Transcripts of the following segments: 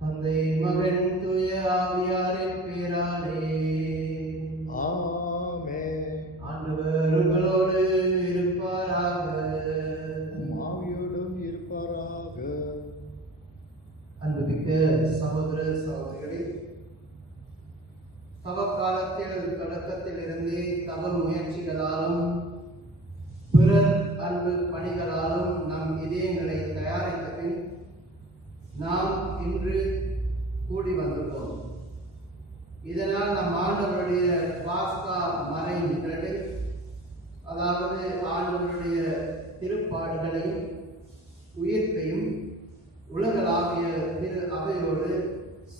தந்தை மகன் தூய ஆவியாரின் பேராலே ஆமென். ஆண்டவர் உங்களோடு இருப்பாராக. ஆவியோடும் இருப்பாராக. அன்புமிக்க சகோதர சகோதரிகளே, தவக்காலத்தில் தொடக்கத்தில் இருந்தே தவ முயற்சிகளாலும் பிறர் அன்பு பணிகளாலும் நம் இதயங்களை தயாரித்த பின் நாம் இன்று கூடி வந்துள்ளோம். இதனால் நம் ஆண்டவருடைய பாஸ்கா மறை நிகழ்வு, அதாவது ஆண்டவருடைய திருப்பாடுகளையும் உயிர்ப்பையும் உலகளாவிய திரு அவையோடு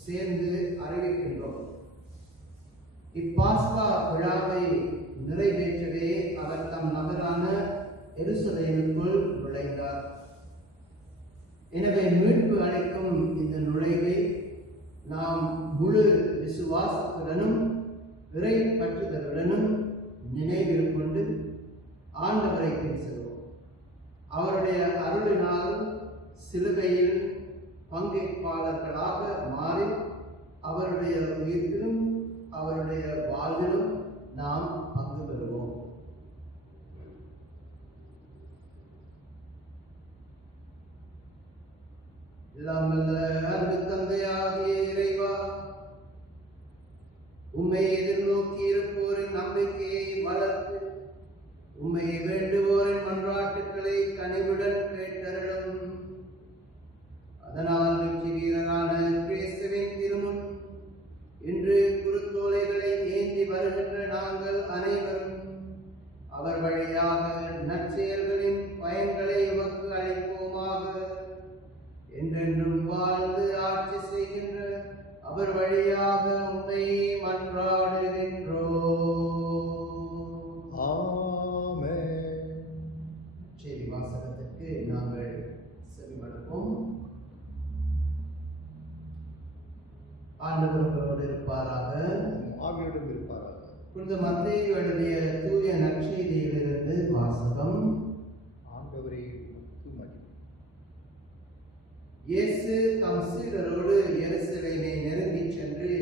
சேர்ந்து அறிவிக்கின்றோம். இப்பாஸ்கா விழாவை நிறைவேற்றவே அவர் தம் நகரான எருசலேமுக்குள் நுழைந்தார். எனவே மீட்பு அளிக்கும் இந்த நுழைவை நாம் முழு விசுவாசத்துடனும் இறை பற்றுதலுடனும் நினைவில் கொண்டு ஆண்டவரை பின் செல்வோம். அவருடைய அருளினால் சிலுவையில் பங்கேற்பாளர்களாக மாறி அவருடைய உயிர்ப்பிலும் அவருடைய வாழ்விலும் நாம் பங்கு பெறுவோம். எல்லாம் அன்பு தந்தையாகிய இறைவா, உம்மை எதிர்நோக்கி இருப்போரின் நம்பிக்கையை வளர்த்து உம்மை வேண்டுவோரின் மன்றாட்டுக்களை கனிவுடன் கேட்டருளும். அதனால் வெற்றி வீரரான கிறிஸ்துவின் திருமுன் இன்று குருத்தோலைகளை ஏந்தி வருகின்ற நாங்கள் அனைவரும் அவர் வழியாக நற்செயல்களின் பயன்களை உமக்கு அளிப்போமாக. என்றென்றும் வாழ்ந்து ஆட்சி செய்கின்ற அவர் வழியாக உம்மை மன்றாடுகின்றோம். ஆமென். சரி, வாசகத்திற்கு நாங்கள் செவிமடுப்போம். ஆண்டவர்களோடு இருப்பாராக. ஆவியோடும் இருப்பாராக. புனித மத்தேயு எழுதிய தூய நற்செய்தியிலிருந்து வாசகம். ஆண்டவரே உமக்கு மகிமை. இயேசு தம் சீடரோடு எருசலேமை நெருங்கிச் சென்று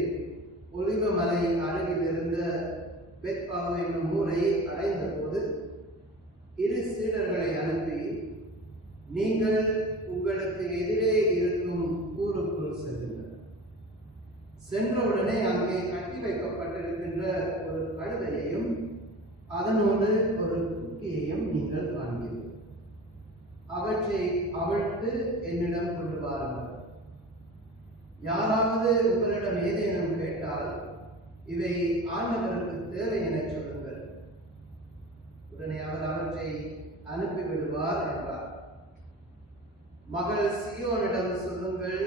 ஒலிவமலை அருகில் இருந்த பெத்பாகு என்னும் ஊரை அடைந்த போது இரு சீடர்களை அனுப்பி, நீங்கள் உங்களுக்கு எதிரே இருக்கும் ஊருக்குள் செல்லுங்கள். சென்றவுடனே அங்கே கட்டி வைக்கப்பட்டிருக்கின்ற ஒரு கழுதையையும் அதனோடு ஒரு குட்டியையும் நீங்கள் காண்பீர்கள். அவற்றை அவிழ்த்து என்னிடம் கொண்டு வாருங்கள். யாராவது உங்களிடம் ஏதேனும் கேட்டால் இவை ஆண்டவருக்கு தேவை என சொல்லுங்கள். உடனே அவர் அவற்றை அனுப்பிவிடுவார் என்றார். மகள் சீயோனிடம் சொல்லுங்கள்,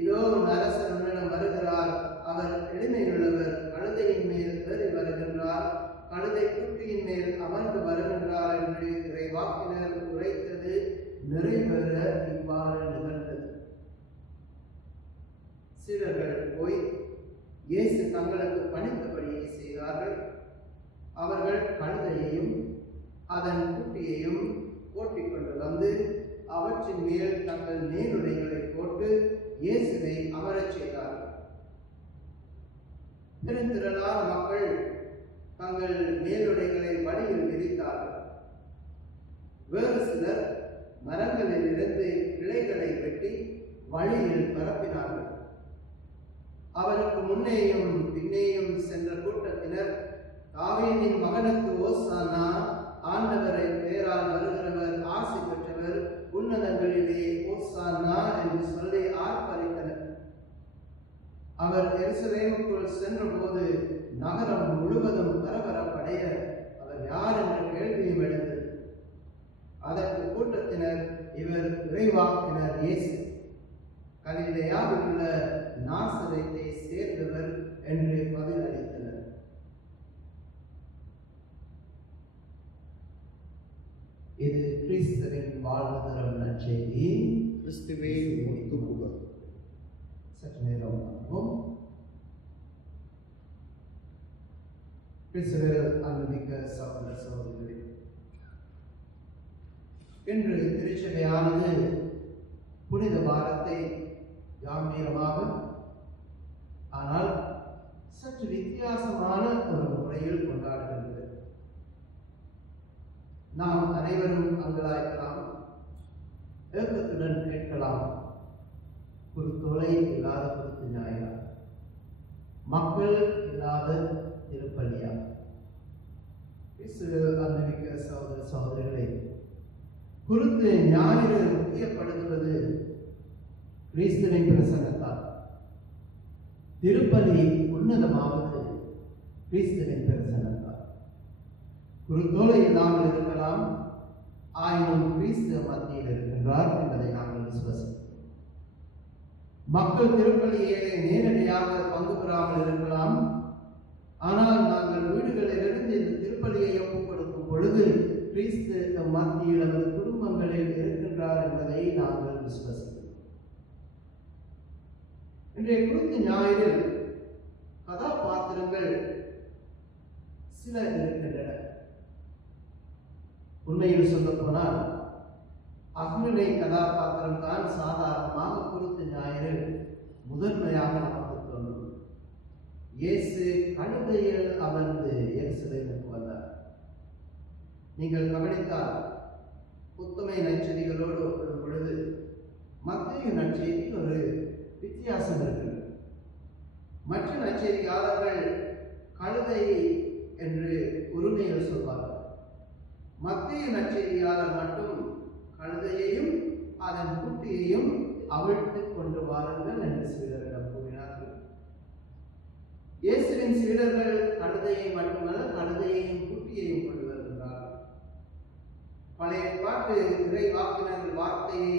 இதோ அரசர் உன்னிடம் வருகிறார், அவர் எளிமையுள்ளவர், கழுதையின் மேல் ஏறி வருகின்றார், கழுதை குட்டியின் மேல் அமர்ந்து வருகின்றார் என்று இறைவாக்கினர் உரைத்தது நிறைவேற இவ்வாறு நிகழ்ந்தது. சீடர்கள் போய் இயேசு தங்களுக்கு பணித்தபடியே செய்தார்கள். அவர்கள் கழுதையையும் அதன் குட்டியையும் ஓட்டிக்கொண்டு வந்து அவற்றின் மேல் தங்கள் மேலுடைகளை போட்டு இயேசுவை அமரச் செய்தார்கள். பெருந்திரளான மக்கள் தங்கள் மேலுடைகளை வழியில் விரித்தார்கள். வேறு சிலர் மரங்களில் இருந்து கிளைகளை வெட்டி வழியில் பரப்பினார்கள். அவருக்கு முன்னேயும் பின்னேயும் சென்ற கூட்டத்தினர், தாவீதின் மகனுக்கு ஓசானா, ஆண்டவரின் பெயரால் வருகிறவர் ஆசி பெற்றவர், உன்னதங்களிலே ஓசானா என்று சொல்லி ஆர்ப்பரித்தனர். அவர் எருசலேமுக்குள் சென்றபோது நகரம் முழுவதும் பரபரப்படைய அவர் யார் என்ற கேள்வியும் எழுந்தது. அதற்கு கூட்டத்தினர், இவர் இறைவாக்கினர் இயேசு, கலிலேயாவில் உள்ள நாசரேத்தை சேர்ந்தவர் என்று பதிலளித்தனர். இது கிறிஸ்துவின் வாழ்வு தரும் நற்செய்தி. கிறிஸ்துவே உமக்கு புகழ். சற்று நேரம் பார்ப்போம். கிறிஸ்துவில் அன்புமிக்க சகோதர சகோதரிகளே, இன்று திருச்சபையானது புனித வாரத்தை கம்பீரமாக, ஆனால் சற்று வித்தியாசமான ஒரு முறையில் கொண்டாடுகின்றது. நாம் அனைவரும் அங்கலாய்க்கலாம், ஏக்கத்துடன் கேட்கலாம், குருத்தோலை இல்லாத குருத்து ஞாயிறா, மக்கள் இல்லாத திருப்பலியா? அன்பிக்க சகோதர சகோதரிகளே, குருத்து ஞாயிறு முக்கியப்படுத்துவது கிறிஸ்துவின் பிரசன்னத்தால், திருப்பலி உன்னதமாவது கிறிஸ்துவின் பிரசன்னத்தால். குருத்தோலை இல்லாமல் இருக்கலாம், ஆயினும் கிறிஸ்து மத்தியில் இருக்கின்றார் என்பதை நாங்கள் விசுவாசிக்கிறோம். மக்கள் திருப்பலியிலே நேரடியாக பங்கு பெறாமல் இருக்கலாம், ஆனால் நாங்கள் வீடுகளிலிருந்து இந்த திருப்பலியை ஒப்புக் கொடுக்கும் பொழுது கிறிஸ்து மத்தியில் நமது குடும்பங்களில் இருக்கின்றார் என்பதை நாங்கள் விசுவாசிக்கிறோம். இன்றைய குருத்து ஞாயிறில் கதாபாத்திரங்கள் சில இருக்கின்றன. உண்மையில் சொல்ல போனால் அக்னிலை கதாபாத்திரம் தான் சாதாரணமாக குருத்து ஞாயிறு முதன்மையாக நமக்கு தோன்றும். இயேசு கழுதையில் அமர்ந்து எருசலேமுக்கு வந்தார். நீங்கள் கவனித்தால் புத்தமை நற்செய்திகளோடு ஒப்பிடும் பொழுது மத்தேயு நற்செய்தியில் ஒரு வித்தியாசம் இருக்கிறது. மற்ற நற்செய்தியாளர்கள் கழுதை என்று உரிமையில் சொல்வார்கள். மத்தேயு நற்செய்தியாளர் மட்டும் கழுதையையும் அதன் குட்டியையும் அவிழ்த்து கொண்டு வாருங்கள் என்று சீடரிடம் கூறினார்கள். இயேசுவின் சீடர்கள் கழுதையை மட்டுமல்ல, கழுதையையும் குட்டியையும் கொண்டு வருகின்றார்கள். பழைய பாட்டு இறைவாக்கினர் வார்த்தையை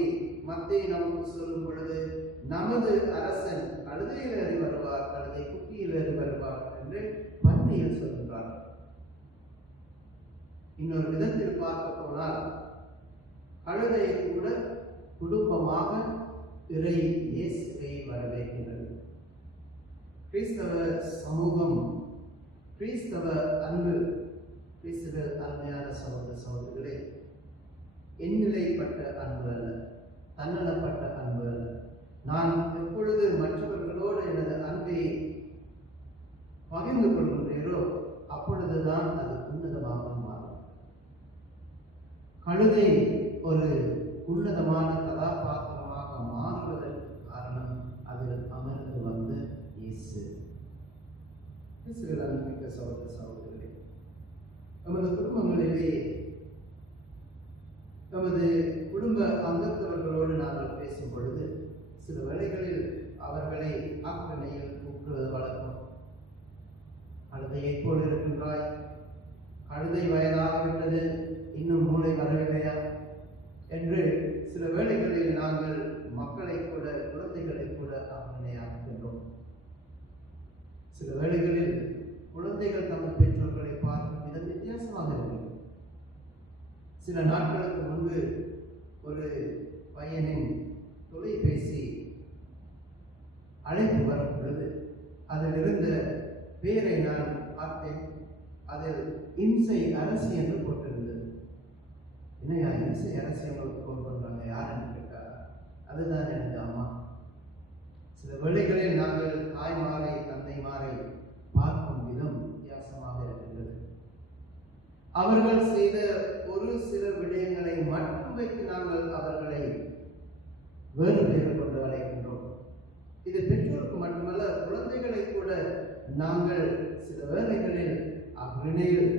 மத்தேயு நமக்கு சொல்லும் பொழுது, நமது அரசன் கழுதையில் ஏறி வருவார், கழுதை குட்டியில் ஏறி வருவார் என்று பன்மையில் சொல்கின்றார்கள். இன்னொரு விதத்தில் பார்க்க போனால் கழுதை கூட குடும்பமாக இறை இயேசுவை வரவேற்கின்றது. கிறிஸ்தவ சமூகம், கிறிஸ்தவ அன்பு, கிறிஸ்தவ அருமையான சகோதர சகோதரிகளே, எண்ணிலைப்பட்ட அன்பு அல்ல, தன்னலப்பட்ட அன்பு அல்ல. நான் எப்பொழுது மற்றவர்களோடு எனது அன்பை பகிர்ந்து கொள்கின்றேனோ அப்பொழுதுதான் அது உன்னதமாக மாறும். கழுதை ஒரு உன்னதமான கதாபாத்திரமாக மாறுவதற்கு காரணம் அதில் அமர்ந்து வந்த இயேசு. மிக்க சகோதர சகோதரிகளே, நமது குடும்பங்களிலே நமது குடும்ப அங்கத்தவர்களோடு நாங்கள் பேசும் பொழுது சில வேளைகளில் அவர்களை ஆக்கிரணையில் கூப்பிடுவது வழக்கம். கழுதையை போல் இருக்கின்றாய், கழுதை வயதாகிவிட்டது, இன்னும் மூளை வரவில்லையா என்று சில வேளைகளில் நாங்கள் மக்களை கூட, குழந்தைகளை கூட ஆக்கிரணையாக்குகின்றோம். சில வேளைகளில் குழந்தைகள் தங்கள் பெற்றோர்களை பார்க்கும் விதம் வித்தியாசமாக இருக்கிறது. சில நாட்களுக்கு முன்பு ஒரு பையனின் தொலைபேசி அழைப்பு வரும் பொழுது அதில் இருந்த பெயரை நான் பார்த்தேன். அதில் இம்சை அரசி என்று போட்டிருந்தது. என்னையா இம்சை அரசி உங்களுக்கு போன் பண்றாங்க, யாருன்னு கேட்டார். அதுதான் எனது அம்மா. சில வேளைகளில் நாங்கள் தாய்மாரை, தந்தைமாரை பார்க்கும் விதம் வித்தியாசமாக இருக்கின்றது. அவர்கள் செய்த ஒரு சில விடயங்களை மட்டும் வைத்து நாங்கள் அவர்களை வேறு பெயர் கொண்டு அழைக்கின்றோம். இது பெற்றோருக்கு மட்டுமல்ல, குழந்தைகளை கூட நாங்கள் சில வேளைகளில் அவ்வினையில்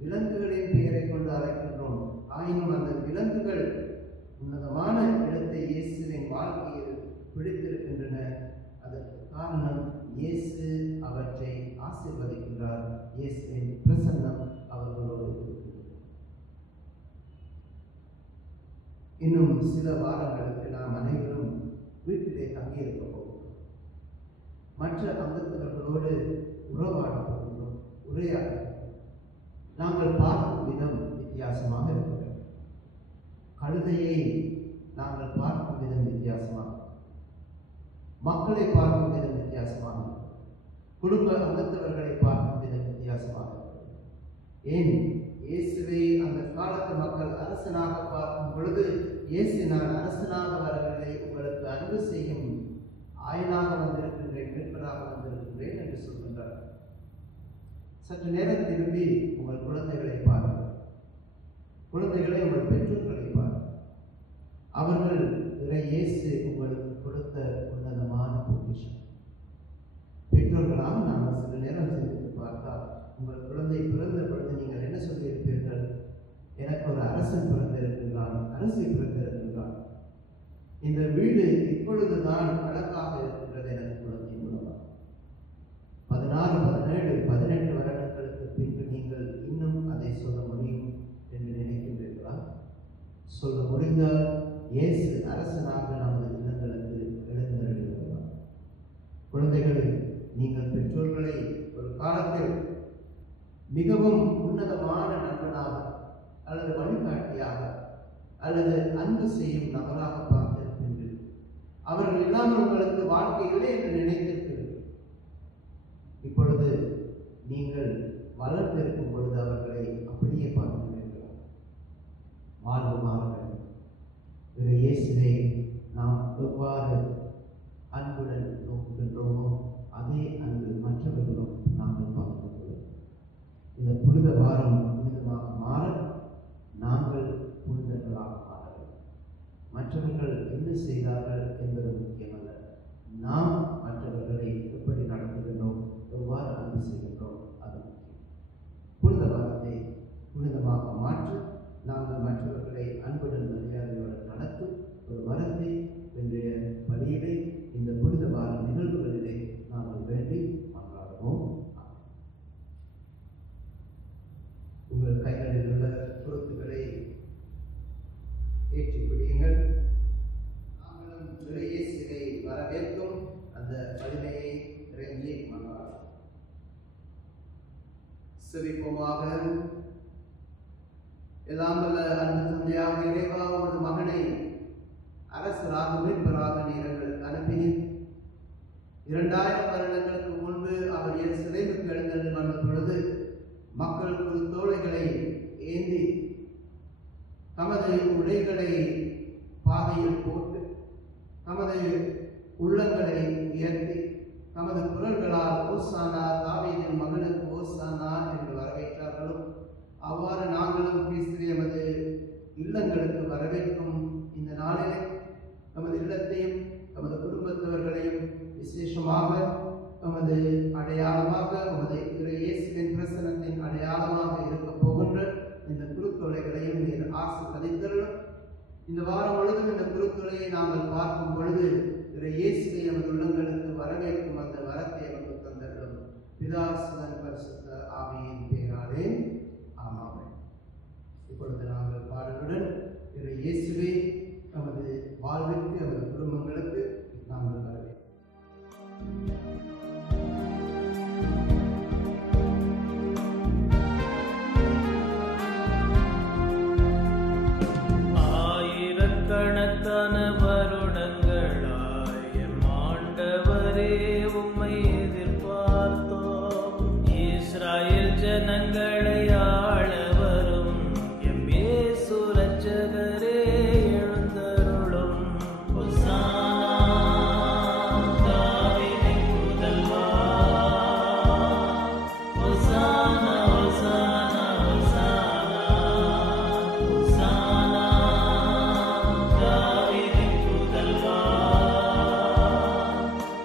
விலங்குகளின் பெயரை கொண்டு அழைக்கின்றோம். ஆயினும் அந்த விலங்குகள் உன்னதமான இடத்தை இயேசுவின் வாழ்க்கையில் பிடித்திருக்கின்றன. அதற்கு காரணம் இயேசு அவற்றை ஆசீர்வதிக்கின்றார். இயேசுவின் பிரசன்னம் அவர்களோடு இருக்கிறது. இன்னும் சில வாரங்களுக்கு நாம் அனைவரும் வீட்டிலே தங்கியிருக்க போகிறோம். மற்ற அங்கத்தவர்களோடு உறவாட போகின்றோம், உரையாட. நாங்கள் பார்க்கும் விதம் வித்தியாசமாக இருக்கிறது. கழுதையை நாங்கள் பார்க்கும் விதம் வித்தியாசமாக, மக்களை பார்க்கும் விதம் வித்தியாசமாக, குடும்ப அங்கத்தவர்களை பார்க்கும் விதம் வித்தியாசமாக. ஏன் இயேசுவை அந்த காலத்து மக்கள் அரசனாக பார்க்கும் பொழுது, இயேசு நான் அரசனாக வரவில்லை, உங்களுக்கு அன்பு செய்யும் ஆயனாக வந்திருக்கின்றேன், மீட்பராக வந்திருக்கின்றேன் என்று சொல்கின்றார். சற்று நேரம் திரும்பி உங்கள் குழந்தைகளை பாருங்கள். குழந்தைகளை உங்கள் பெற்றோர்களை பாருங்கள். அவர்கள் இறை இயேசு உங்களுக்கு கொடுத்த உன்னதமான பொக்கிஷம். பெற்றோர்களாக நாங்கள் சில நேரம் சிந்தித்து பார்த்தால், உங்கள் குழந்தை பிறந்த பொழுது நீங்கள் என்ன சொல்லியிருப்பீர்கள்? எனக்கு ஒரு அரசன் பிறந்திருக்கின்றான், அரசி பிறந்திருக்கின்றான், இந்த வீடு இப்பொழுதுதான் அழகாக இருக்கின்றது எனக்கு குழந்தை மூலமாக. 16, 17, 18 வருடங்களுக்கு பின்பு நீங்கள் இன்னும் அதை சொல்ல முடியும் என்று நினைக்கின்றீர்களா? சொல்ல முடிந்தால் இயேசு அரசனாக நமது இல்லங்களுக்கு எழுந்தருளுகிறார். குழந்தைகளை, நீங்கள் பெற்றோர்களை ஒரு காலத்தில் மிகவும் உன்னதமான நண்பனாக அல்லது வழிகாட்டியாக அல்லது அன்பு செய்யும் நபராக பார்த்திருக்கின்றீர்கள். அவர்கள் இல்லாமல் உங்களுக்கு வாழ்க்கையிலே என்று நினைத்திருக்கிறீர்கள். இப்பொழுது நீங்கள் வளர்ந்திருக்கும் பொழுது அவர்களை அப்படியே பார்க்கின்றீர்களா? வாழ்வுமார்கள் இயேசுவை நாம் எவ்வாறு அன்புடன் நோக்குகின்றோமோ அதே அன்பு மற்றவர்களும் நாங்கள் பார்க்கின்றோம். இந்த புனித வாரம் புனிதமாக மாற நாங்கள் புனிதர்களாக மாற வேண்டும். மற்றவர்கள் என்ன செய்தார்கள் என்பது முக்கியமல்ல, நாம் மற்றவர்களை எப்படி நடத்துகின்றோம், எவ்வாறு அன்பு செய்கின்றோம், அது முக்கியம். புனித வாரத்தை புனிதமாக மாற்ற நாங்கள் மற்றவர்களை அன்புடன் மரியாதையுடன் நடத்தும் ஒரு வரத்தை இன்றைய பலியிலே இந்த புனித வார நிகழ்வுகளிலே நாங்கள் வேண்டி கொண்டாடுவோம். உங்கள் கைகளில் உள்ள பொருட்களை ஏற்றி பிடியுங்கள். நாங்களும் இயேசுவை வரவேற்கும் அந்த வலிமையை இறங்கி கொண்டாடுவோம். செவிப்போமாக. எல்லாம் வல்ல அன்பு தந்தையாக இறைவா, ஒரு மகனை அரசராக மீட்பராக நீர் எங்களுக்கு அனுப்பினீர். 2000 வருடங்களுக்கு முன்பு அவர் எருசலேமுக்கு எழுந்தருளி வந்த பொழுது மக்கள் குருத்தோலைகளை ஏந்தி தமது உடைகளை பாதையில் போட்டு தமது உள்ளங்களை உயர்த்தி தமது குரல்களால் ஓசானா, தாவீதின் மகனுக்கு ஓசானா என்று வரவேற்றார்களோ, அவ்வாறு நாங்களும் கிறிஸ்துவை எமது இல்லங்களுக்கு வரவேற்கும் இந்த நாளிலே நமது இல்லத்தையும் நமது குடும்பத்தவர்களையும் விசேஷமாக நமது அடையாளமாக நமது இயேசுவின் பிரசனத்தின் அடையாளமாக இருக்க போகின்ற இந்த குருத்தொலைகளையும் நீர் ஆசீர்வதித்தருளும். இந்த வாரம் முழுவதும் இந்த குருத்தொலையை நாங்கள் பார்க்கும் பொழுது இயேசுவை நமது உள்ளங்களுக்கு வரவேற்கும் அந்த வரத்தை நமக்கு தந்தருளும். பிதா, சுதன், பரிசுத்த ஆவியின் பெயராலே ஆமென். இப்பொழுது நாங்கள் பாடலுடன் இயேசுவை நமது வாழ்விற்கு நமது குடும்பங்களுக்கு நாங்கள் வரவேற்கிறோம். ஆயிரக்கணக்கான வருடங்களாய் எம் ஆண்டவரே உம்மை எதிர்பார்த்தோம். இஸ்ராயேல் ஜனங்களை ஆள வரும் எம் இயேசு இரட்சகரே எழுந்தருளும். ஹோசானா, தாவீதின் புதல்வா. ஹோசானா, ஹோசானா, ஹோசானா, ஹோசானா, தாவீதின் புதல்வா.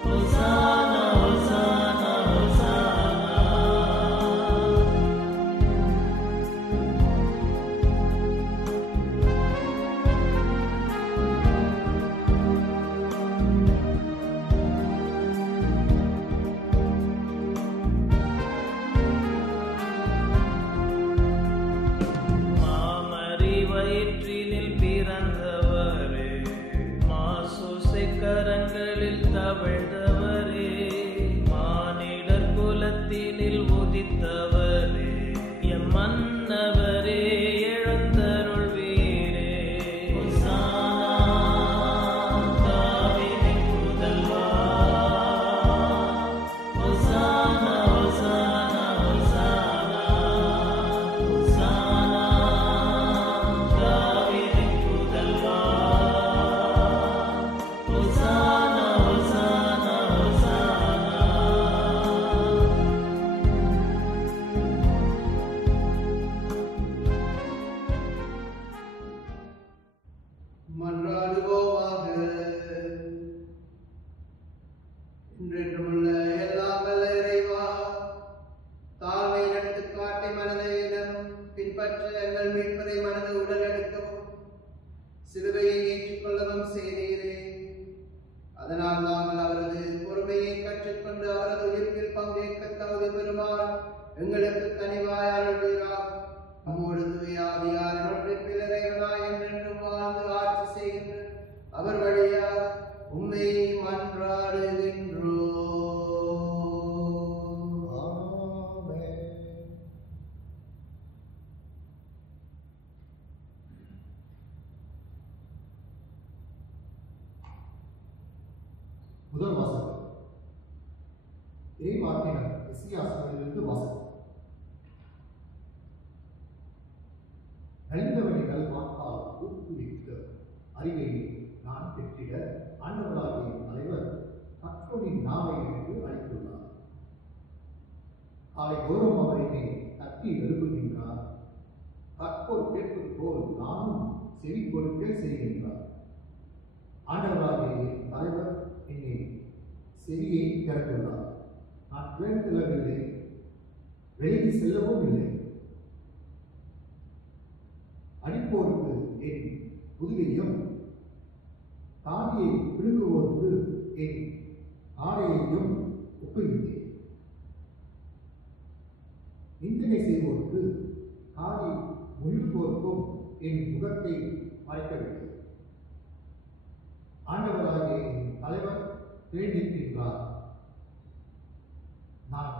Hosanna, hosanna, hosanna. மாமரி வயிற்றினில் பிறந்தவரே, மாசூசை கரங்களில் தவழ்ந்தவரே, மானிடர் குலத்தினில் உதித்தவரே, எம் மன்னவரே எழுந்தருள்வீரே. ஹோசானா, தாவீதின் புதல்வா. ஹோசானா, ஹோசானா, ஹோசானா, ஹோசானா, தாவீதின் புதல்வா. ஹோசானா, ஹோசானா, மன்றாடுவோமாக. என்றென்றுமுள்ள எல்லாம் வல்ல இறைவா, தாழ்மை எடுத்துக்காட்டை மனதிடம் பின்பற்ற எங்கள் மீட்பரை மனது உடல் எடுக்கவும் சிலுவையை ஏற்றுக்கொள்ளவும் செய்தீரே. அதனால் நாங்கள் அவரது பொறுமையை கற்றுக்கொண்டு அவரது உயிர்ப்பில் பங்கேற்க தகுதி பெறுமாறு எங்களுக்கு கனிவாய் அருள்வீராக. நம்மோடு தூயாவியார் ஒன்றிப்பில் இறைவனாய் என்றென்றும் வாழ்ந்து ஆட்சி செய்கின்ற அவர் வழியாக உம்மை மன்றாடுகின்றோம். ஆமென். முதல் வாசகம் இறைவாக்கினர் எசேக்கியேலிலிருந்து வாசகம். நலிந்தவனிகள் வாக்கால் ஊக்குவிக்க அறிவை நான் பெற்றிட ஆண்டவராகிய தலைவர் கற்றோரின் நாவை எனக்கு அளித்துள்ளார். காலை தோறும் அவர் என்னை தட்டி எழுப்புகின்றார். கற்போர் கேட்பது போல் நானும் செவி கொடுக்க செய்கின்றார். ஆண்டவராகிய தலைவர் என்னை செவியை திறந்துள்ளார். நான் கிளம்பிவில்லை, வெளியே செல்லவும் இல்லை. அடிப்போருக்கு என் புதுவையும் தாடியை பிடுங்குவோருக்கு என் ஆடையையும் ஒப்புவித்தேன். நிந்தனை செய்வோருக்கு காதி முழுவோருக்கும் என் முகத்தை மறைக்கவில்லை. ஆண்டவராகிய என் தலைவர் தேர்ந்தெடுக்கின்றார். நான்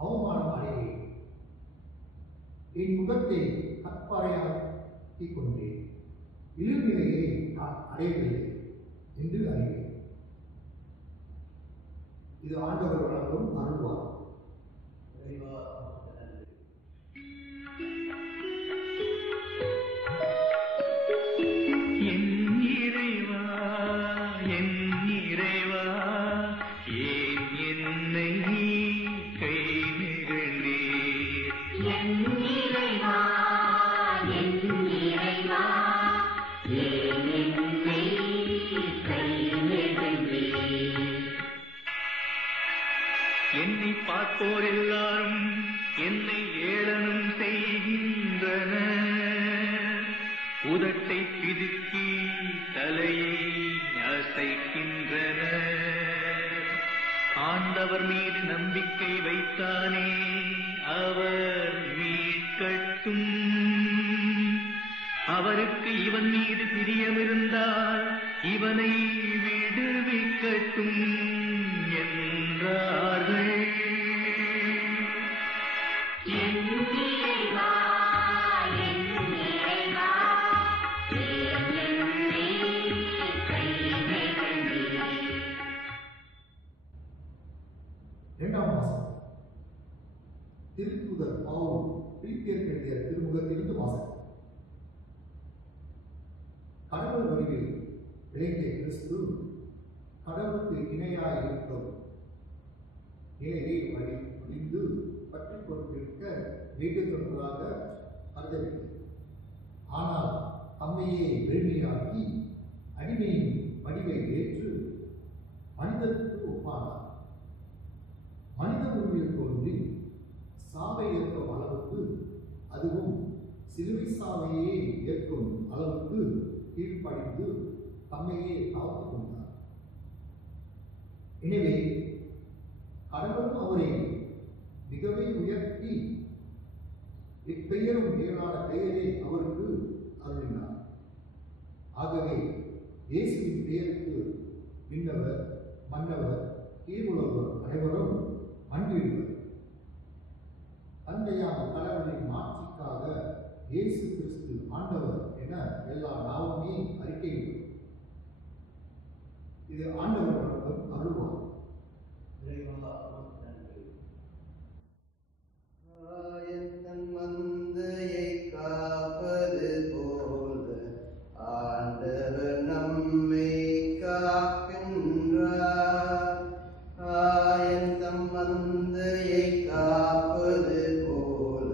அவமானம் அடைகிறேன். என் முகத்தை கற்பாறையாக்கிக் கொண்டேன். இழிநிலையை நான் அடையவில்லை என்று அறிவேன். இது ஆண்டவர் வழங்கும் அருள்வார். என் இறைவா, என் இறைவா, ஏன் என்னை கை நெகிழ்ந்தீர்? என் இறைவா, என் இறைவா, ஏன் என்னை கை நெகிழ்ந்தீர்? என்னை பார்ப்போர் எல்லாரும் என்னை ஏளனம் செய்கின்றனர். உதட்டை பிதுக்கி தலையை அசைக்கின்றனர். ஆண்டவர் மீது நம்பிக்கை வைத்தானே, அவர் மீட்கட்டும். அவருக்கு இவன் மீது பிரியமிருந்தால் இவனை விடுவிக்கட்டும் என்றார்கள். என் இறைவா, என் இறைவா, ஏன் என்னை கை நெகிழ்ந்தீர்? இரண்டாம் வாசகம் திருத்தூதர் பவுல் பிலிப்பியருக்கு எழுதிய திருமுகத்திலிருந்து வாசகம். கடவுள் வடிவில் விளங்கிய கிறிஸ்து கடவுளுக்கு இணையாயிருக்கும் நிலையை முடிந்து பற்றிக் கொண்டிருக்க வேண்டுதொன்றாக கருதவில்லை. ஆனால் தம்மையே வெறுமையாக்கி அடிமையின் வடிவை ஏற்று மனிதருக்கு ஒப்பானார். மனித உருவில் தோன்றி சாவை ஏற்கும் அளவுக்கு, அதுவும் சிலுவை சாவையே ஏற்கும் அளவுக்கு கீழ்ப்படிந்து தம்மையே தாழ்த்திக் கொண்டார். எனவே கடவுள் அவரை மிகவே உயர்த்தி இப்பெயரும் மேலான பெயரை அவருக்கு அருளினார். ஆகவே இயேசுவின் பெயருக்கு விண்ணவர், மன்னவர், கீழுள்ளவர் அனைவரும் அன்றிடுவர். தந்தையான கடவுளின் மாட்சிக்காக இயேசு கிறிஸ்து ஆண்டவர் என எல்லா நாவுமே அறிக்கையிடும். இது ஆண்டவர் வழங்கும் அருள்வார். தன் மந்தையை காப்பது போல ஆண்டவர் நம்மை காக்கின்றார். ஆயன் தம் மந்தையை காப்பது போல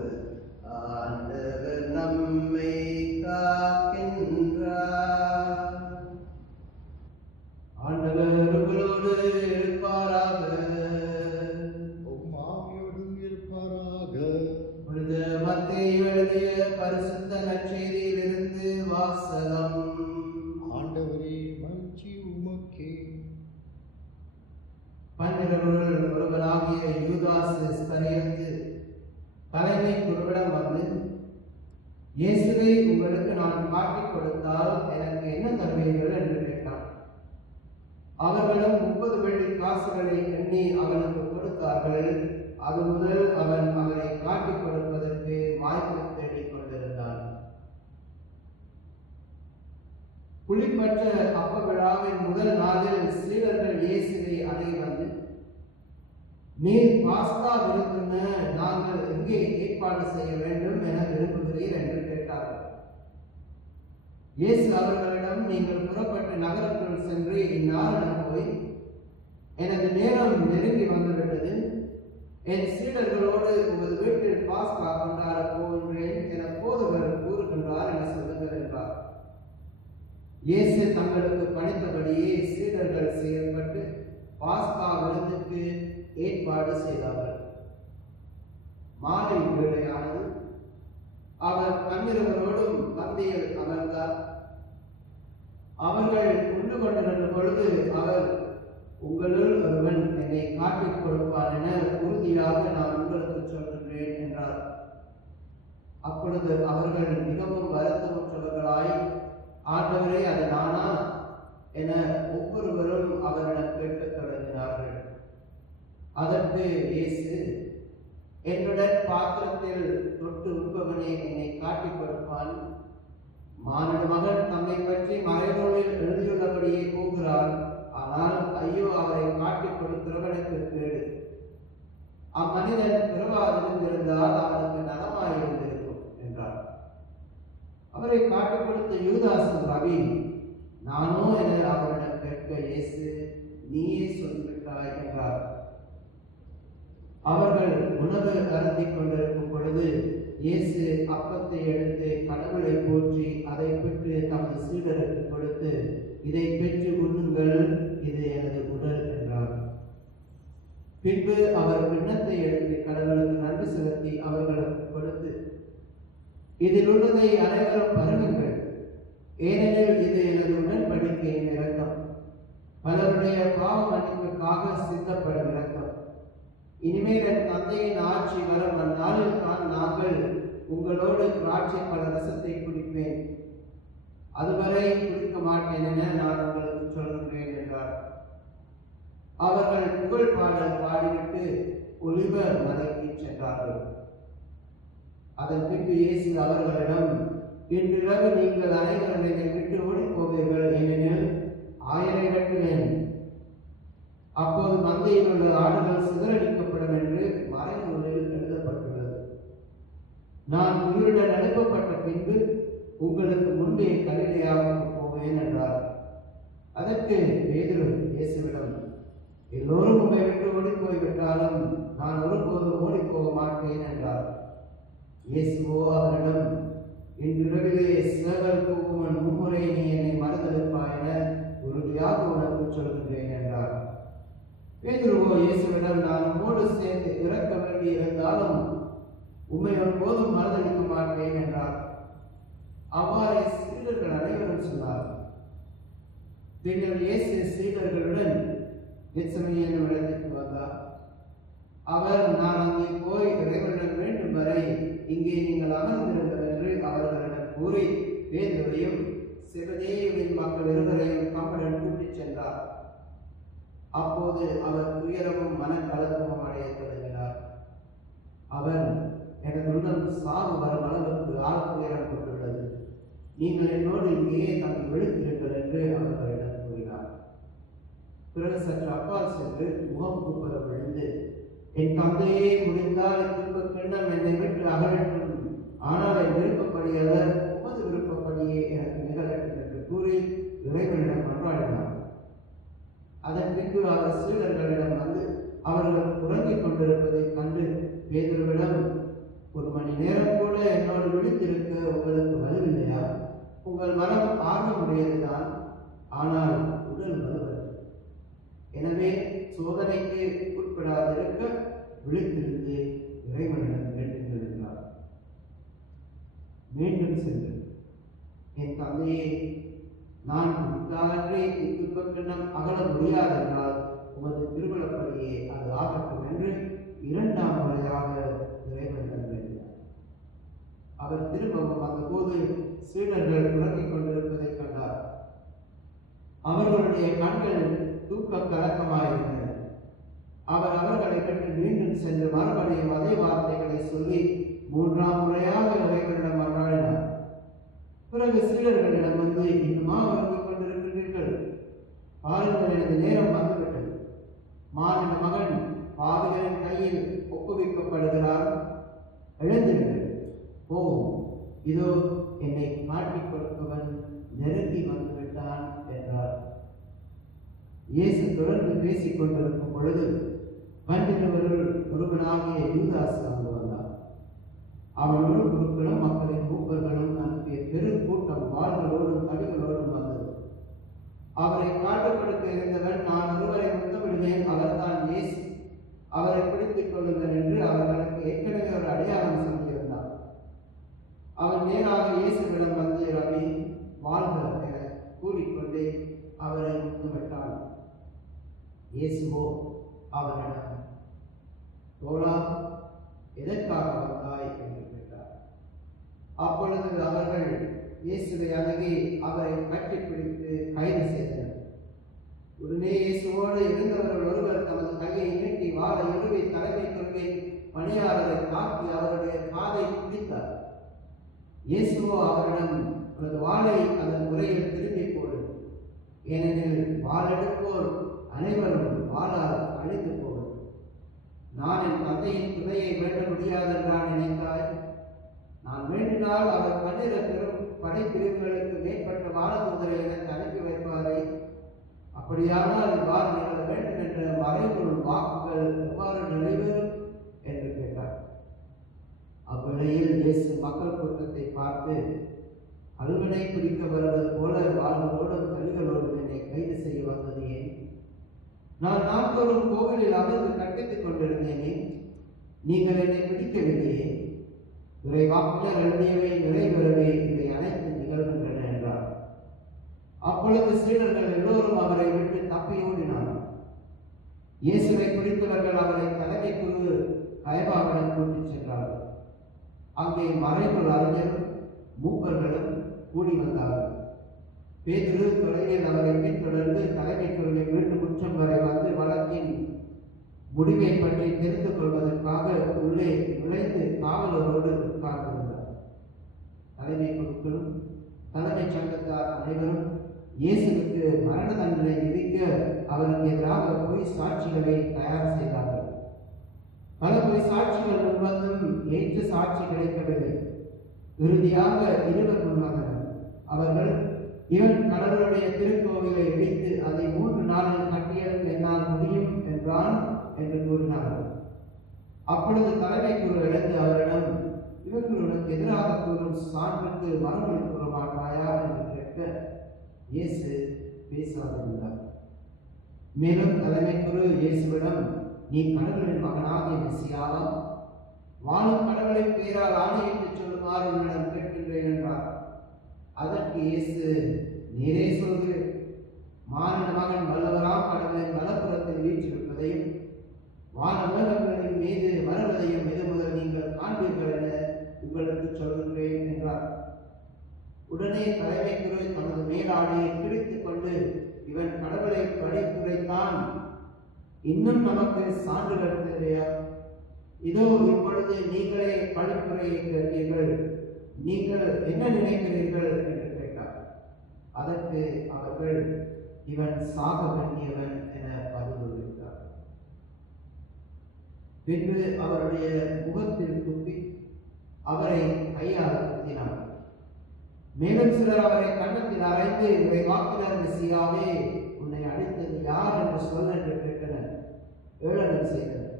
ஆண்டவர் நம்மை காக்கின்றார். உங்களுக்கு நான் காட்டிக் கொடுத்தால் எனக்கு என்ன தருவீர்கள் என்று கேட்டான். அவர்களும் 30 வெள்ளி காசுகளை எண்ணி அவனுக்கு கொடுத்தார்கள். அது முதல் அவன் அவரை காட்டிக் கொடுப்பதற்கு வாய்ப்பு தேடிக் கொண்டிருந்தான். புளிப்பற்ற அப்ப விழாவின் முதல் நாளில் சீடர்கள் இயேசுவை அடைய வந்து, நீர் பாஸ்கா விருந்துண்ண நாங்கள் எங்கே ஏற்பாடு செய்ய வேண்டும் என விரும்புகிறீர் என்று கேட்டார்கள். இயேசு அவர்களிடம், நீங்கள் புறப்பட்டு நகரத்துள் சென்று இந்நாளிடம் போய், எனது நேரம் நெருங்கி வந்துவிட்டது, என் சீடர்களோடு உங்கள் வீட்டில் பாஸ்கா கொண்டாட போகின்றேன் என போதகர் கூறுகின்றார் என சொல்லுங்கள் என்றார். இயேசு தங்களுக்கு பணித்தபடியே சீடர்கள் செயல்பட்டு பாஸ்கா விருந்துக்கு ஏற்பாடு செய்தார்கள். மாலை வேளையானது. அவர் 12 பந்தியில் அமர்ந்தார். அவர்கள் உண்டு கொண்டிருந்த பொழுது அவர், உங்களுள் ஒருவன் என்னை காட்டிக் கொடுப்பான் என உறுதியாக நான் உங்களுக்கு சொல்கின்றேன் என்றார். அப்பொழுது அவர்கள் மிகவும் வருத்தமுற்றவர்களாய், ஆண்டவரே, அது நானா என ஒவ்வொருவரும் அவரிடம் கேட்கத் தொடங்கினார்கள். அதற்கு இயேசு, என்னுடன் பாத்திரத்தில் தொட்டு உண்பவனே என்னை காட்டிக் கொடுப்பான். மானிட மகன் தம்மை பற்றி மறைநூலில் எழுதியுள்ளபடியே போகிறார். ஆனால் ஐயோ, அவரை காட்டிக் கொடுக்கிறவனுக்கு கேடு. அம்மனிதன் பிறவாதிருந்திருந்தால் அவனுக்கு நலமாயிருந்திருக்கும் என்றார். அவரை காட்டிக் கொடுத்த யூதாசு, ரவி, நானோ என அவரிடம் கேட்க இயேசு, நீயே சொல்லிவிட்டாய் என்றார். அவர்கள் உணவு அருந்திக் கொண்டிருக்கும் பொழுது இயேசு அப்பத்தை எடுத்து கடவுளை போற்றி அதை பெற்று தமது சீடருக்கு கொடுத்து, இதை பெற்று உண்ணுங்கள், இது எனது உடல் என்றார். பின்பு அவர் கிண்ணத்தை எடுத்து கடவுளுக்கு நன்றி செலுத்தி அவர்களுக்கு கொடுத்து, இதில் உள்ளதை அனைவரும் பருகுங்கள், ஏனெனில் இது எனது உடன்படிக்கையின் இரத்தம், பலருடைய பாவ மன்னிப்புக்காக சிந்தப்படும் இரத்தம். இனிமேல் என் தந்தையின் ஆட்சி வரும் அந்நாளில் தான் நாங்கள் உங்களோடு திராட்சை பழ ரசத்தை குடிப்பேன், அதுவரை குடிக்க மாட்டேன் என நான் உங்களுக்கு சொல்கிறேன் என்றார். அவர்கள் புகழ் பாடல் பாடிவிட்டு ஒலிவ மலைக்கு சென்றார்கள். அதன் பின்பு இயேசு அவர்களிடம், இன்றிரவு நீங்கள் அனைவரும் என்னை விட்டு ஓடி போவீர்கள், ஏனெனில் 1000 வெட்டுவேன். அப்போது மந்தையில் உள்ள ஆடுகள் சிதறடிக்கப்படும் என்று மறைநூலில் எழுதப்பட்டுள்ளது. நான் உயிருடன் அனுப்பப்பட்ட பின்பு உங்களுக்கு முன்பே கலிலேயாவுக்கு போவேன் என்றார். அதற்கு பேதுரு இயேசுவிடம், எல்லோரும் உங்களை விட்டு ஓடி போய்விட்டாலும் நான் ஒருபோதும் ஓடி போக மாட்டேன் என்றார். இயேசுவோ அவரிடம், இன்றிரவிலே சேவல் கூவும் 3 நீ என்னை மறுதலிப்பாய் என உறுதியாக உனக்கு சொல்கிறேன் என்றார். பேதுருவோ இயேசுவிடம், நான் உம்மோடு சேர்ந்து இறக்க வேண்டி இருந்தாலும் உம்மை ஒருபோதும் மறுதலிக்க மாட்டேன் என்றார். அவ்வாறே சீடர்கள் அனைவரும் சொன்னார். பின்னர் இயேசு சீடர்களுடன் கெத்செமனே என்னும் இடத்திற்கு வந்தார். அவர், நான் அங்கே போய் இறைவனிடம் வேண்டும் வரை இங்கே நீங்கள் அமர்ந்திருங்கள் என்று அவர்களிடம் கூறி பேதுருவையும் செபதேயுவின் மக்கள் இருவரையும் தம்முடன் கூட்டிச் சென்றார். அப்போது அவர் துயரமும் மனக்கலக்கமும் அடைய தொடங்கினார். அவர், எனது உள்ளம் சாவு வரும் அளவுக்கு ஆழ்துயரம் கொண்டுள்ளது, நீங்கள் என்னோடு இங்கேயே தங்கி விழுத்தீர்கள் என்று அவர்களிடம் கூறினார். பிறகு சற்று அப்பால் சென்று முகம் கூப்பர விழுந்து, என் தந்தையே, முடிந்தால் இத்திருப்ப கிண்ணம் என்னை விட்டு அகழட்டும், ஆனால் என் விருப்பப்படி அல்ல, உமது விருப்பப்படியே எனக்கு நிகழட்டும் என்று கூறி இறைவனிடம் மன்றாடினார். அதன் பின்பு அவர் சீடர்களிடம் வந்து அவர்கள் உறங்கிக் கொண்டிருப்பதைக் கண்டு பேதுருவிடம், 1 மணி நேரம் கூட என்னோடு விழித்திருக்க உங்களுக்கு வலுவில்லையா? உங்கள் மனம் ஆர்வமுடையதுதான், ஆனால் உடல் வலுவல்ல. எனவே சோதனைக்கு உட்படாதிருக்க விழித்திருந்து இறைவனிடம் வேண்டுங்கள் என்றார். மீண்டும் சென்று, என் தந்தையே, நான் குடித்தாலன்றி இத்துன்பக் கிண்ணம் அகல முடியாதென்றால் உமது திருவிழப்படியே அது ஆகட்டும் என்று 2ஆம் முறையாக இறைவனிடம் வேண்டினார். அவர் திரும்பவும் வந்தபோது சீடர்கள் உறங்கிக் கொண்டிருப்பதை கண்டார். அவர்களுடைய கண்கள் தூக்க கலக்கமாயிருந்தன. அவர் அவர்களை விட்டு மீண்டும் சென்று மறுபடியும் அதே வார்த்தைகளை சொல்லி 3ஆம் முறையாக இவைகளிடம் மன்றாடினார். பிறகு சீடர்களிடம் வந்து, இன்னுமா உறங்கிக் கொண்டிருக்கிறீர்கள்? பாருங்கள், எனது நேரம் வந்துவிட்டது. மானிட மகன் பாவிகளின் கையில் ஒப்புவிக்கப்படுகிறார். எழுந்திருங்கள், போவோம். இதோ என்னை காட்டிக் கொடுப்பவன் நெருங்கி வந்துவிட்டான் என்றார். இயேசு தொடர்ந்து பேசிக் கொண்டிருக்கும் பொழுது 12 ஒருவனாகிய யூதாஸ் அங்கு வந்தார். அவனோடு குருக்களும் மக்களின் மூப்பர்களும் அனுப்பிய பெரும் கூட்டம் வாள்களோடும் தடிகளோடும் வந்தது. அவரை காட்டுப்படுத்த இருந்தவன், நான் ஒருவரை முத்தமிடுவேன், அவர்தான் இயேசு, அவரை பிடித்துக் கொள்ளுங்கள் என்று அவர்களுக்கு ஏற்கனவே ஒரு அடையாளம் சொல்லியிருந்தார். அவன் நேராக இயேசுவிடம் வந்து, ரவி, வாழ்க என கூறிக்கொண்டே அவரை முத்தமிட்டான். இயேசுவோ அவனிடம், தோழா, எதற்காக வந்தாய் என்று கேட்டார். அப்பொழுது அவர்கள் இயேசுவை அணுகி அவரை கட்டிப்பிடித்து கைது செய்தனர். உடனே இயேசுவோடு இருந்தவர்கள் ஒருவர் தமது கையை நீட்டி வாளை இறுவி தலைமை குருவை பணியாளரை தாக்கி அவருடைய காதை பிடித்தார். இயேசுவோ அவரிடம், உனது வாளை அதன் முறையில் திரும்பி போடு, ஏனெனில் வாளெடுப்போர் அனைவரும் வாளால் அழிந்து போவர். நான் என் தந்தையின் துணையை வேண்ட முடியாதென்றால் நினைத்தாய்? நான் வேண்டினால் அவர் 12 படைப்பிரிவுகளுக்கு மேற்பட்ட வாழதூதரை எனக்கு அனுப்பி வைப்பாரே. அப்படியானால் இவ்வாறு நிகழ வேண்டும் என்ற மறைபொருள் வாக்குகள் எவ்வாறு நிறைவேறும் என்று கேட்டார். அவ்வேளையில் இயேசு மக்கள் கூட்டத்தை பார்த்து, அல்வனை பிடிக்க வருவது போல வாழ்களோடும் தலிகளோடும் என்னை கைது செய்ய வந்தது ஏன்? நான் நாள்தோறும் கோவிலில் அமர்ந்து கற்பித்துக் கொண்டிருந்தேனே, நீங்கள் என்னை பிடிக்கவில்லையே. விரைவாக்கினர் எழுதியவை நிறைவேறவே இவை அனைத்து நிகழ்கின்றன என்றார். அப்பொழுது சீடர்கள் எல்லோரும் அவரை விட்டு தப்பி ஓடினார். இயேசுவை பிடித்தவர்கள் அவரை தலைமை குரு கயபாவிடம் கூட்டிச் சென்றார்கள். அங்கே மறைபொருள் அறிஞரும் மூப்பர்களும் கூடி வந்தார்கள். பேதுரு தொலைவில் அவரை பின்தொடர்ந்து தலைமை குருவின் வீட்டு முற்றம் வரை வந்து வழக்கின் முடிவை பற்றி தெரிந்து கொள்வதற்காக உள்ளே நுழைந்து காவலரோடு உட்கார்ந்திருந்தார். தலைமை குருக்களும் தலைமைச் சங்கத்தார் அனைவரும் இயேசுவுக்கு மரண தண்டனை விதிக்க அவருக்கு எதிராக பொய் சாட்சிகளை தயார் செய்தார்கள். பல பொய் சாட்சிகள் முன்வந்தும் ஏற்ற சாட்சி கிடைக்கவில்லை. இறுதியாக 20 முன்வந்தனர். அவர்கள், இவன் கடவுளுடைய திருக்கோவிலை இடித்து அதை 3 நாளில் கட்டியது என்னால் முடியும் என்றான் என்று கூறினார்கள். அப்பொழுது தலைமை குரு எழுந்து அவரிடம், இவர்கள் உனக்கு எதிராக கூறும் சான்றுக்கு மறுமொழி கூற மாட்டாயா என்று கேட்க இயேசு பேசாதிருந்தார். மேலும் தலைமை குரு இயேசுவிடம், நீ கடவுளின் மகனாகிய மெசியாவா? வாழும் கடவுளின் பேரால் ஆணையிட்டு சொல்லுமாறு உன்னிடம் கேட்கின்றேன் என்றார். அதற்கு இயேசு, நீரே சொல்கிறேன். மானிட மகன் வல்லவராம் கடவுளின் வலப்புறத்தில் வீற்றிருப்பதையும் வானவர்களின் மீது வருவதையும் இது முதல் நீங்கள் காண்பீர்கள் என உங்களுக்கு சொல்கின்றேன் என்றார். உடனே தலைமை குரு தனது மேலாடையை பிடித்துக் கொண்டு, இவன் கடவுளை பழித்துரைத்தான், இன்னும் நமக்கு சான்றுகள் தேவையா? இதோ இப்பொழுது நீங்களே பழிப்புரையை கேட்டீர்கள், நீங்கள் என்ன நினைக்கிறீர்கள் என்று கேட்டார். அதற்கு அவர்கள், இவன் சாக வேண்டியவன் என பதிலளித்தார். பின்பு அவருடைய முகத்தில் துப்பி அவரை கையால் குத்தினார். மேலும் சிலர் அவரை கன்னத்தில் அறைந்து, இவை வாக்கினர் மெசியாவே, உன்னை அடித்தது யார் என்று சொல் என்று கேட்டனர். ஏளனம் செய்தனர்.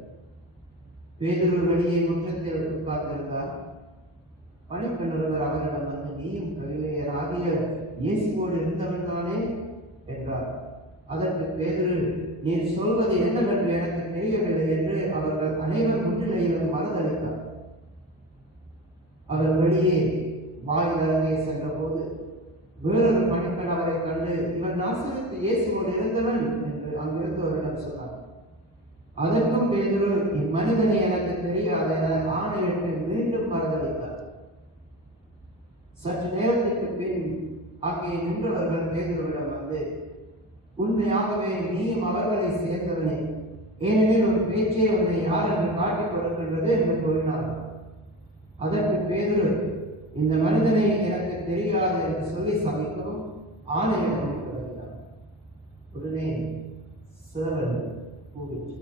பேதுரு வெளியே முற்றத்தில் உட்கார்ந்திருந்தார். பணிப்பெண்ணொருவர் அவரிடம் வந்து, நீயும் கலிலேயராகிய இயேசுவோடு இருந்தவன் தானே என்றார். அதற்கு பேதுரு, நீர் சொல்வது என்னவென்று எனக்கு தெரியவில்லை என்று அவர்கள் அனைவர் முன்னிலையிலும் மறுதளித்தார். அவர் வெளியே வாயிலங்கே சென்றபோது வேறொரு பணிப்பெண் அவரை கண்டு, இவன் நாசரேத்து இயேசுவோடு இருந்தவன் என்று அங்கிருந்தவரிடம் சொன்னார். அதற்கும் பேதுரு, இம்மனிதனை எனக்கு தெரியாத என ஆணையிட்டு மீண்டும் மறுதளித்தார். சற்று நேரத்திற்கு பின் அங்கே நின்றவர்கள் பேதுருவிடம் வந்து, உண்மையாகவே நீயும் அவர்களை சேர்ந்தவனே, ஏனெனில் ஒரு பேச்சே உன்னை யார் என்று காட்டிக் கொடுக்கின்றது என்று கூறினார். அதற்கு பேதுரு, இந்த மனிதனை எனக்கு தெரியாது என்று சொல்லி சபிக்கவும் ஆணையிடம் தொடங்கினார். உடனே சேவல் கூவிற்று.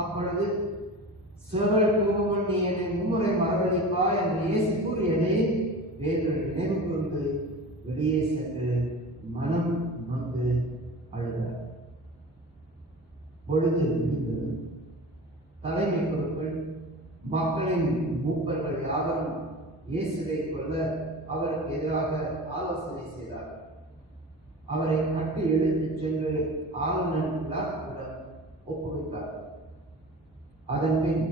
அப்பொழுது சேவல் கூவும் நீ என்னை மும்முறை மறுதளிப்பாய் என்று இயேசு கூறியதை பேதுரு நினைவு கூர்ந்து வெளியே சென்று மனம் நொந்து அழுதார். பொழுது முடிந்தது. தலைமை பொருட்கள் மக்களின் மூப்பர்கள் யாவரும் இயேசுவை கொல்ல அவருக்கு எதிராக ஆலோசனை செய்தார். அவரை கட்டி இழுத்துச் சென்று ஆளுநர் பிலாத்துவிடம் ஒப்புவித்தார். அதன் பின்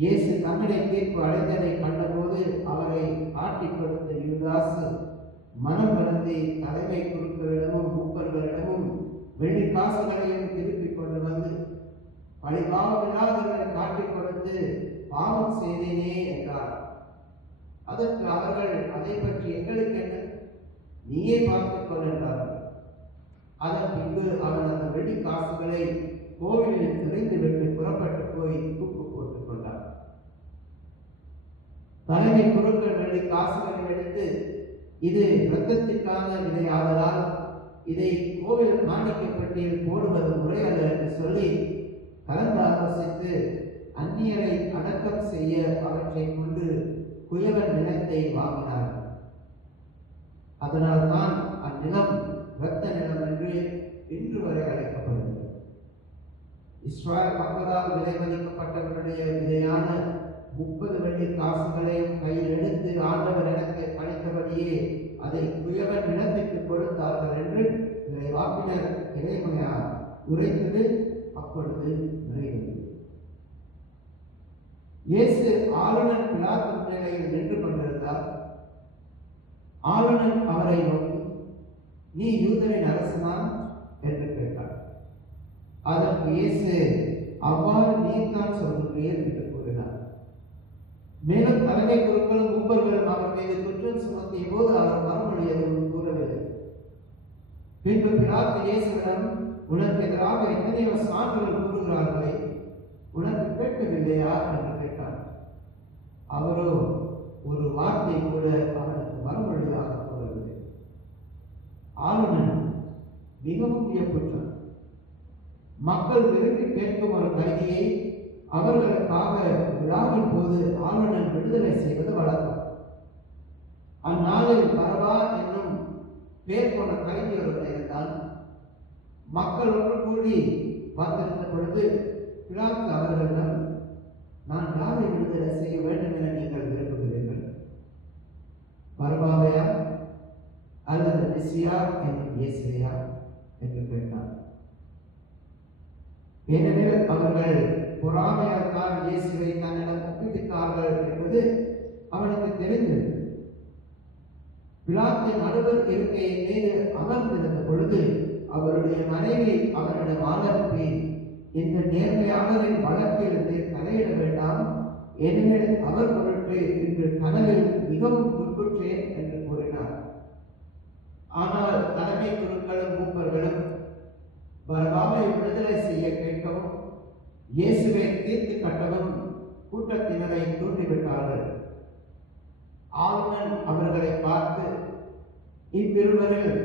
இயேசு தண்டனை தீர்ப்பு அடைந்ததை கண்டபோது அவரை காட்டிக் கொடுத்த யூதாசு மனம் வருந்தி தலைமை குருக்களிடமும் மூப்பர்களிடமும் வெள்ளி காசுகளையும் திருப்பிக் கொண்டு வந்து, பழிபாவமில்லாதவர்களை காட்டிக் கொடுத்து பாவம் செய்தேனே என்றார். அதற்கு அவர்கள், அதை பற்றி எங்களுக்கு என்ன, நீயே பார்த்துக் கொள் என்றார்கள். அதன் பின்பு அவன் அந்த வெள்ளி காசுகளை கோவிலில் திரைந்துவிட்டு புறப்பட்டு போய் தூக்கு போட்டுக் கொண்டார். தலைமை குருக்கள் வெள்ளி காசுகளை எடுத்து, இது இரத்தத்திற்கான விலையாதலால் இதை கோவில் காணிக்கப்பட்டியில் போடுவது முறையல்ல என்று சொல்லி கலந்து ஆலோசித்து அந்நியரை அடக்கம் செய்ய அவற்றை கொண்டு குயவன் நிலத்தை வாங்கினார். அதனால்தான் அந்நிலம் இரத்த நிலம் என்று இன்று வரை அழைக்கப்படுகிறது. இஸ்ராயல் மக்களால் விலை மதிக்கப்பட்டவர்களுடைய விலையான 30 வெள்ளி காசுகளையும் கையில் எடுத்து ஆண்டவர் எனக்கு பணித்தபடியே அதை குயவன் நிலத்திற்கு கொடுத்தார்கள் என்று இறைவாக்கினர் இறைமையார் உரைத்தது அப்பொழுது நிறைவேறியது. இயேசு ஆளுநர் பிலாத்து நிலையில் நின்று கொண்டிருந்தார். ஆளுநர் அவரை நோக்கி, நீ யூதரின் அரசனா என்று கேட்டார். அதற்கு இயேசு, அவ்வாறு நீர்தான் சொல்கிறீர் என்று கூறினார். மேலும் தலைமை குருக்களும் மூப்பர்களும் அவர் மீது குற்றம் சுமத்திய போது அவர் மறுமொழி எதுவும் கூறவில்லை. பின்பு பிலாத்து இயேசுவிடம், உனக்கு எதிராக எத்தனையோ சான்றுகள் கூறுகிறார்களே, உனக்கு கேட்கவில்லையா என்று கேட்டார். அவரோ ஒரு வார்த்தை கூட அவனுக்கு மறுமொழியாக கூறவில்லை. ஆளுநர் மிகவும் வியப்புற்றார். மக்கள் விரும்பி கேட்கும் ஒரு கைதியை அவர்களுக்காக விழாவின் போது ஆளுநர் விடுதலை செய்வது வழக்கம். அந்நாளில் பரவா என்னும் பேர் கொண்ட கைதி ஒருவர் இருந்தால் மக்கள் ஒன்று கூடி வந்திருந்த பொழுது பிலாத்து அவர்களிடம், நான் யாரை விடுதலை செய்ய வேண்டும் என நீங்கள் விரும்புகிறீர்கள், பரபாவையா அல்லது மெசியா என்னும் இயேசுவையா என்று கேட்டார். ஏனெனில் அவர்கள் பொறாமையால் தான் இயேசுவை தன்னிடம் ஒப்புவித்தார்கள் என்பது அவனுக்கு தெரிந்தது. பிலாத்தின் நடுவர் இருக்கையின் மீது அமர்ந்திருந்த பொழுது அவருடைய மனைவி அவரிடம் ஆலோசனை, இந்த நேர்மையாளரின் வழக்கில் நீர் தலையிட வேண்டாம், ஏனெனில் அவர் பொருட்டு இன்று கனவில் மிகவும் துன்புற்றேன் என்று கூறினார். ஆனால் தலைமை குருக்களும் மூப்பர்களும் பரபாவை விடுதலை செய்ய கேட்கவும் இயேசுவை தீர்த்து கட்டவும் கூட்டத்தினரை தூண்டிவிட்டார்கள். ஆளுநர் அவர்களை பார்த்து, இவ்விருவரில்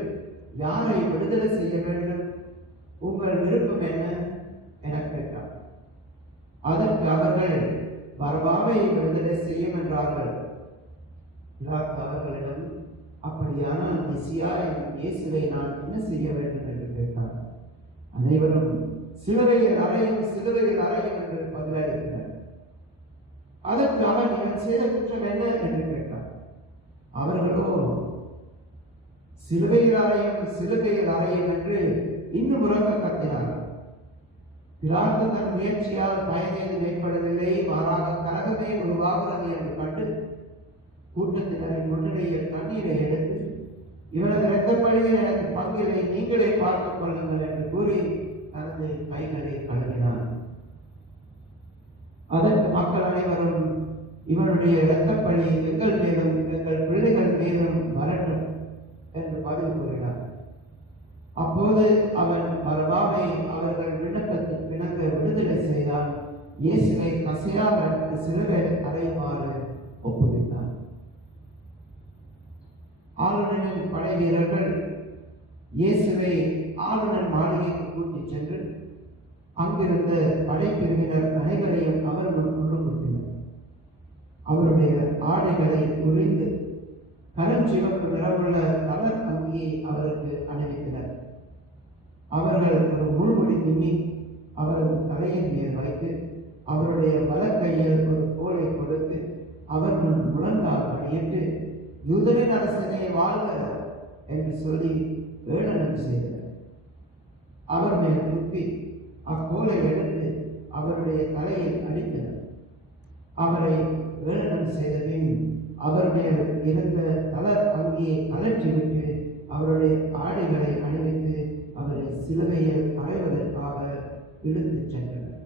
யாரை விடுதலை செய்ய வேண்டும், உங்கள் விருப்பம் என்ன என கேட்டார். அதற்கு அவர்கள், பரபாவை விடுதலை செய்யும் என்றார்கள். பிலாத்து அவர்களிடம், அப்படியானால் மெசியா என்னும் இயேசுவை நான் என்ன செய்ய வேண்டும் என்று கேட்டார். அனைவரும் சிலுவையில் அறையும் சிலுவையில் அறையும் என்று பதிலளித்தனர். அதற்கு அவன், இவன் செய்த குற்றம் என்ன என்று கேட்டார். அவர்களோ, சிலுவையில் அறையும் சிலுவையில் அறையும் என்று இன்னும் உறக்க கத்தினார்கள். பிலாத்து தன் முயற்சியால் பயனேதும் ஏற்படவில்லை, மாறாக கலகமே உருவாகிறது என்று கண்டு கூட்டத்தினரின் முன்னிலையில் தண்ணீரை எடுத்து, இவரது இரத்தப்பழியில் எனக்கு பங்கில்லை, நீங்களே பார்த்துக் கொள்ளுங்கள் என்று கூறி தனது கைகளை கழுவினார். அதற்கு மக்கள் அனைவரும், இவனுடைய இரத்தப்பழி எங்கள் மேலும் எங்கள் பிள்ளைகள் மேலும் வரட்டும் என்று பதில் கூறினார். அப்போது அவன் பரபாவை அவர்கள் விண்ணப்பத்துக்கு பிணங்க விடுதலை செய்தான். இயேசுவை கசையாக சிலுவை அறையுமாறு ஒப்புவித்தான். ஆளுநரின் படை வீரர்கள் இயேசுவை ஆளுநர் மாளிகைக்கு கூட்டிச் சென்று அங்கிருந்த படைப்பிரிவினர் அனைவரையும் அவர்கள் கொண்டு கொடுத்தனர். அவருடைய ஆடைகளை உரிந்து கருஞ்சிவப்பு நிறமுள்ள கலர் அங்கியை அவருக்கு அணிவித்தனர். அவர்கள் ஒரு முள்முடி பின்னி அவரது தலையின் மேல் வைத்து அவருடைய வலக்கையில் ஒரு கோலை கொடுத்து அவர்கள் முழங்கால் அணியிட்டு யூதரின் அரசனை வாழ்க என்று சொல்லி ஏளனம் செய்தனர். அவர் மேல் துப்பி அக்கோலை எடுத்து அவருடைய தலையில் அடித்தனர். அவரை ஏளனம் செய்த பின் அவர் மேல் இருந்த கலர் அங்கியை கலற்றிவிட்டு அவருடைய ஆடைகளை அணிவித்து அவரை சிலுவையில் அறைவதற்காக இழுத்துச் சென்றனர்.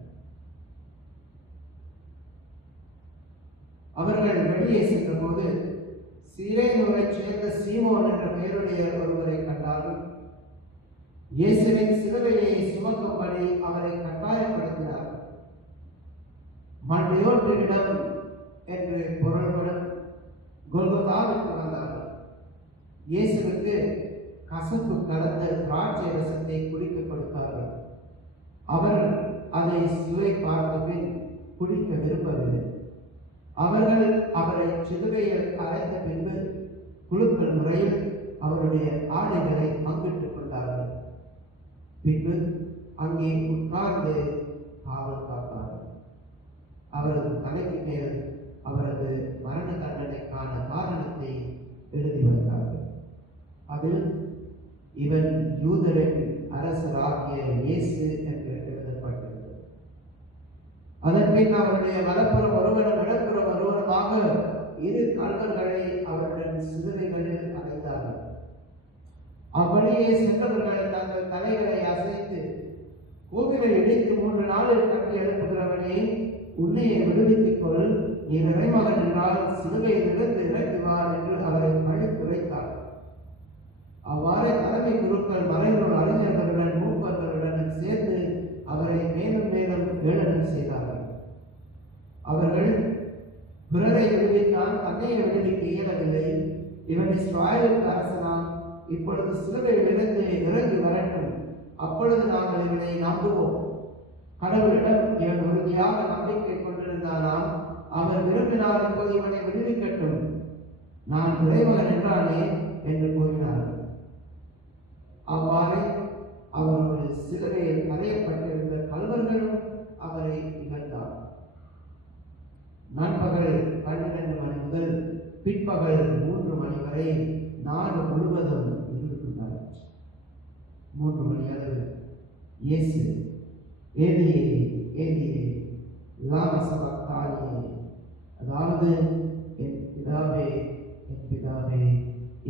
அவர்கள் வெளியே சென்றபோது சீரேனூரைச் சேர்ந்த சீமோன் என்ற பெயருடைய ஒருவரை கண்டார்கள். இயேசுவின் சிலுவையை சுமக்கும்படி அவரை கட்டாயப்படுத்தினார். மண்டையோற்றிடம் என்று பொருள்படும் கொல்கொதாவுக்கு வந்தார்கள். இயேசுவுக்கு கசப்பு கலந்த திராட்சை ரசத்தை குடிக்க கொடுத்தார்கள். அவர் அதை சுவை பார்த்த பின் குடிக்க விரும்பவில்லை. அவர்கள் அவரை சிலுவையில் அரைத்த பின்பு குழுக்கள் முறையில் அவருடைய ஆடைகளை பங்கிட்டுக் கொண்டார்கள். பின்பு அங்கே உட்கார்ந்து காவல் காத்தார்கள். அவரது தலைக்கு மேல் அவரது மரண தண்டனைக்கான காரணத்தை எழுதி வந்தார்கள். அதில் இவன் யூதரின் அரசராகிய இயேசு என்று எழுதப்பட்டது. அதன்பின் அவருடைய வலப்புறம் ஒருவனும் இடப்புறம் ஒருவனுமாக இரு கல்வர்களை அவருடன் சிலுவைகளில் அடைந்தார்கள். அவ்வழியே சென்றவர்கள் தங்கள் தலைகளை அசைத்து கோவிலை இடித்து 3 நாளில் கட்டி எழுப்புகிறவனே, உன்னையை விடுவித்துக் கொள், நீ இறைமகன் என்றால் சிலுவையிலிருந்து இறங்குவார் என்று அவரை அழைத்து வைத்தார். அவ்வாறே தலைமை குருக்கள் மறைநூல் அறிஞர்களுடன் மூப்பர்களுடன் சேர்ந்து அவரை மேலும் மேலும் ஏளனம் செய்தார்கள். அவர்கள் பிறரை விடுவித்தான், தன்னையை விடுவிக்க இயலவில்லை. இவன் இஸ்ராயலுக்கு அரசனாம். இப்பொழுது சிலுவையிலிருந்து இறங்கி வரட்டும், அப்பொழுது நாங்கள் இவனை நம்புவோம். கடவுளிடம் இவன் உறுதியாக நம்பிக்கை கொண்டிருந்தானாம். அவர் விரும்பினார் இப்போது இவனை விடுவிக்கட்டும், நான் இறைமகன் என்றானே என்று கூறினார். அவ்வாறு அவருடைய சிலுவையில் அறையப்பட்டிருந்த கல்வர்களும் அவரை இகழ்ந்தார். நண்பகல் 12 மணி முதல் பிற்பகல் 3 மணி வரை நாடு முழுவதும் இருந்திருந்தார். 3 மணி அளவு இயேசு ஏலியே ஏலியே லாமா சபக்தானி, அதாவது என் பிதாவே என் பிதாவே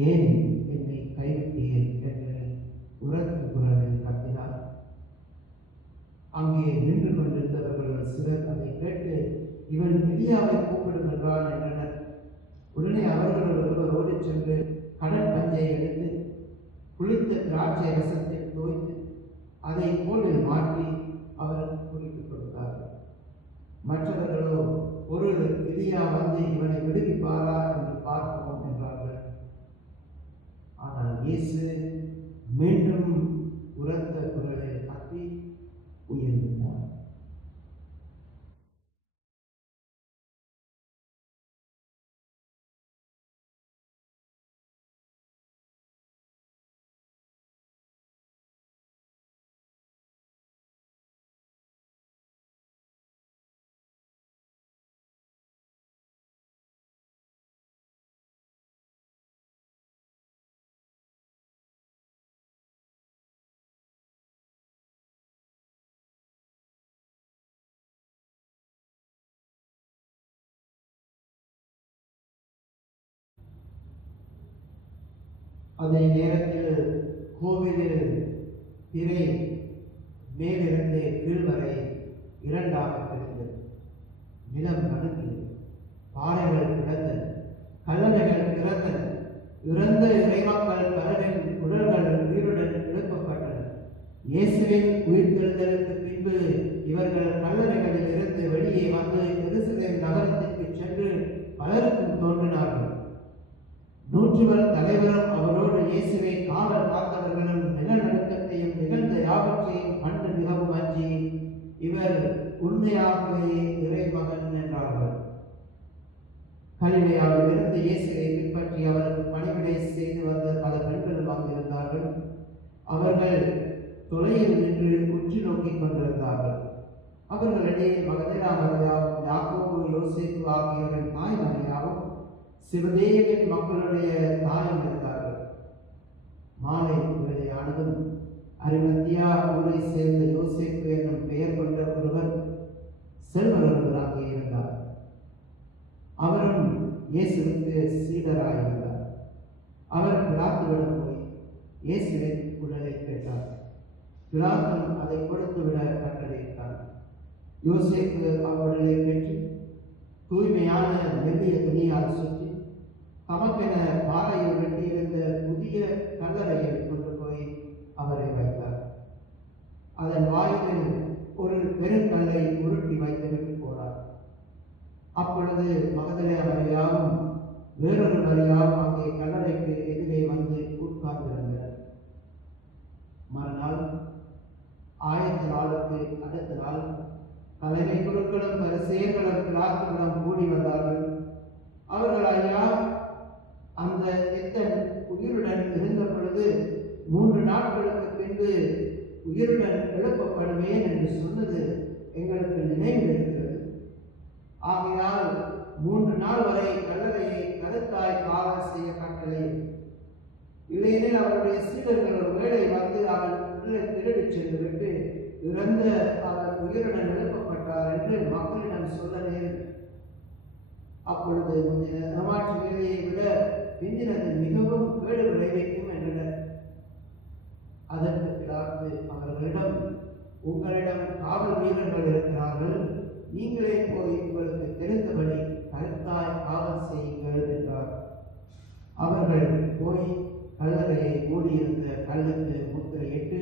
ஏன் என்னை கைவிட்டீர் என்று உரத்த குரலில் கத்தினார். அங்கே நின்று கொண்டிருந்தவர்கள் சிலர் அதை கேட்டு இவன் எலியாவை கூப்பிடும் என்றான் என்றனர். உடனே அவர்கள் ஒருவர் ஓடிச் சென்று கடல் பஞ்சை எடுத்து குளித்த திராட்சை ரசத்தை தோய்த்து அதை கோலில் மாற்றி அவருக்கு குடித்துக் கொடுத்தார்கள். மற்றவர்களோ ஒரு எலியா வந்து இவனை விடுவிப்பாரா என்று பார்ப்போம் என்றார்கள். ஆனால் இயேசு மீண்டும் உரத்த குரலில் கத்தி உயிர்விட்டார். அதே நேரத்தில் கோவிலில் திரை மேலிருந்து கீழ் வரை இரண்டாக பிரிந்தது. நிலம் நடுங்கியது. பாறைகள் கிடந்தன, கல்லறைகள் திறந்தன, இறந்த இறைமக்கள் பலரின் உடல்கள் உயிருடன் எழுப்பப்பட்டன. இயேசுவின் உயிர்த்தெழுதலுக்கு பின்பு இவர்கள் கல்லறைகளில் இருந்து வெளியே வந்து எருசலேம் நகரத்திற்கு சென்று பலருக்கும் தோன்றினார்கள். 100 தலைவரும் அவரோடு இயேசுவை காவல் காத்தவர்களும் நிலநடுக்கத்தையும் நிகழ்ந்த யாவற்றையும் கண்டு மிகவும் அஞ்சி, இவர் உண்மையாகவே இறைமகன் என்றார்கள். கலிலேயாவில் இருந்து இயேசுவை பின்பற்றி அவருக்கு பணிவிடை செய்து வந்த பல பெண்களும் அங்கிருந்தார்கள். அவர்கள் தொலையில் நின்று உற்று நோக்கிக் கொண்டிருந்தார்கள். அவர்களிடையே மகதலேனா மரியாவும் யாக்கோபு யோசேப்பு ஆகியோரின் தாய் மரியாவும் சிவதேவின் மக்களுடைய தாயும் இருந்தார்கள். மாலை வேளையானதும் அரிமத்தியா ஊரை சேர்ந்த யோசேப்பு என்னும் பெயர் கொண்ட ஒருவர் செல்வர் ஒருவர் அங்கே இருந்தார். அவரும் இயேசுவுக்கு சீடராயிருந்தார். அவர் பிலாத்துவிடம் போய் இயேசுவின் உடலை கேட்டார். பிலாத்தும் அதை கொடுத்துவிட கட்டளையிட்டார். யோசேப்பு அவ்வுடலை பெற்று தூய்மையான மெல்லிய துணியால் சுற்றி தமக்கென பாறையில் வெட்டியிருந்த புதிய கல்லறையில் கொண்டு போய் அவரை வைத்தார். அதன் வாயிலில் ஒரு பெருங்கல்லை உருட்டி வைத்துவிட்டு போனார். அப்பொழுது மகதலேனா மரியாவும் வேறொரு மரியாவும் அங்கே கல்லறைக்கு எதிரே வந்து உட்கார்ந்திருந்தனர். மறுநாள் ஆயத்த நாளுக்கு அடுத்த நாள் தலைமை குருக்களும் பரிசேயர்களும் பிலாத்துவிடம் கூடி வந்தார்கள். அவர்கள், ஐயா, அந்த எத்தன் உயிருடன் இருந்த பொழுது 3 நாட்களுக்கு பின்பு உயிருடன் எழுப்பப்படுவேன் என்று சொன்னது எங்களுக்கு நினைவில் இருக்கிறது. ஆகையால் 3 நாள் வரை கல்லறையை கருத்தாய் காவல் செய்ய கட்டளை. இல்லையெனில் அவருடைய சீடர்கள் ஒரு வேளை வந்து அவன் உடலை திருடிச் சென்றுவிட்டு இறந்த அவர் உயிருடன் எழுப்பப்பட்டார் என்று மக்களிடம் சொல்ல நேரும். அப்பொழுது முந்தின ஏமாற்று வேலையை விட பிந்தினது மிகவும் கேடு விளைவிக்கும் என்றனர். அதற்கு பிலாத்து அவர்களிடம், உங்களிடம் காவல் வீரர்கள் இருக்கிறார்கள், நீங்களே போய் உங்களுக்கு தெரிந்தபடி கருத்தாய் காவல் செய்யுங்கள் என்றார். அவர்கள் போய் கல்லறையை மூடியிருந்த கல்லுக்கு முத்திரையிட்டு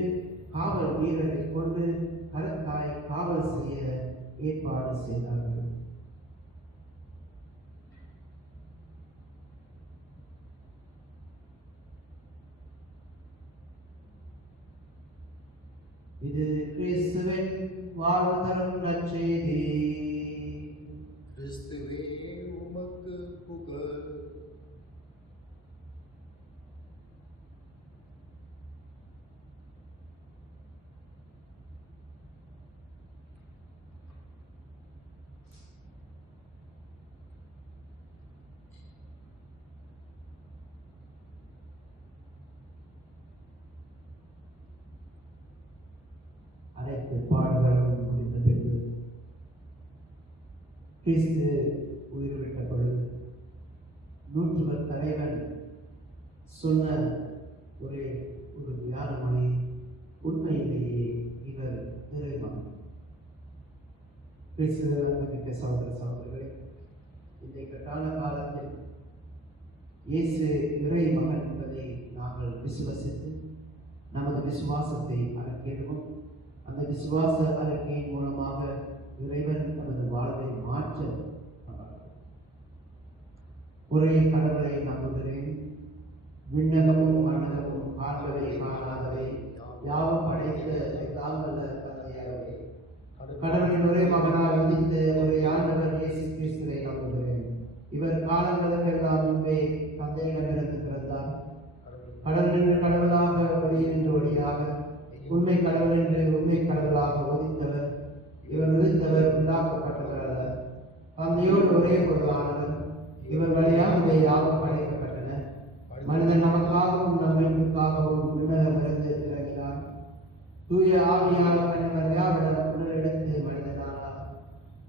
காவல் வீரரை கொண்டு கருத்தாய் காவல் செய்ய ஏற்பாடு செய்தார்கள். இது கிறிஸ்துவின் வாழ்வு தரும் நற்செய்தி. கிறிஸ்துவே உமக்கு புகழ். அனைத்து பாடுகளும் முடிந்த பின்பு கிறிஸ்து உயிர்விட்ட பொழுது 100 தலைவன் சொன்ன ஒரே ஒரு ஞானமொழி, உண்மையிலேயே இவர் இறைமகன். கிறிஸ்துவின் சகோதர சகோதரர்களே, இந்த இக்கட்டான காலத்தில் இயேசு இறைமகன் என்பதை நாங்கள் விசுவசித்து நமது விசுவாசத்தை அறிக்கையிடுவோம். அந்த விசுவாச அறிக்கையின் மூலமாக இறைவன் நமது வாழ்வை மாற்ற ஒரே கடவுளை நம்புகிறேன், விண்ணகமும் மண்ணகமும் காண்பவை காணாதவை யாவும் படைத்த எல்லாம் வல்ல தந்தையாகவே கடவுளின் ஒரே மகனாக உதித்த ஒரே ஆண்டவர் இயேசு கிறிஸ்துவை நம்புகிறேன். இவர் காலங்களுக்கெல்லாம் முன்பே தந்தையிடமிருந்து பிறந்தார். கடவுள் என்று கடவுளாக, ஒளி என்று ஒளியாக, உண்மை கடவுள் என்று உண்மை கடவுளாக உதித்தவர். இவர் உதித்தவர் உண்டாக்கப்பட்டவர் அல்ல, தந்தையோடு ஒரே பொருளானவர். இவர் வழியாக யாவும் படைக்கப்பட்டன. மனிதன் நமக்காகவும் நம் மீட்புக்காகவும் விண்ணகமிருந்து இறங்கினார். தூய ஆவியால் கன்னிமரியாவிடம் உடலெடுத்து மனிதனானார்.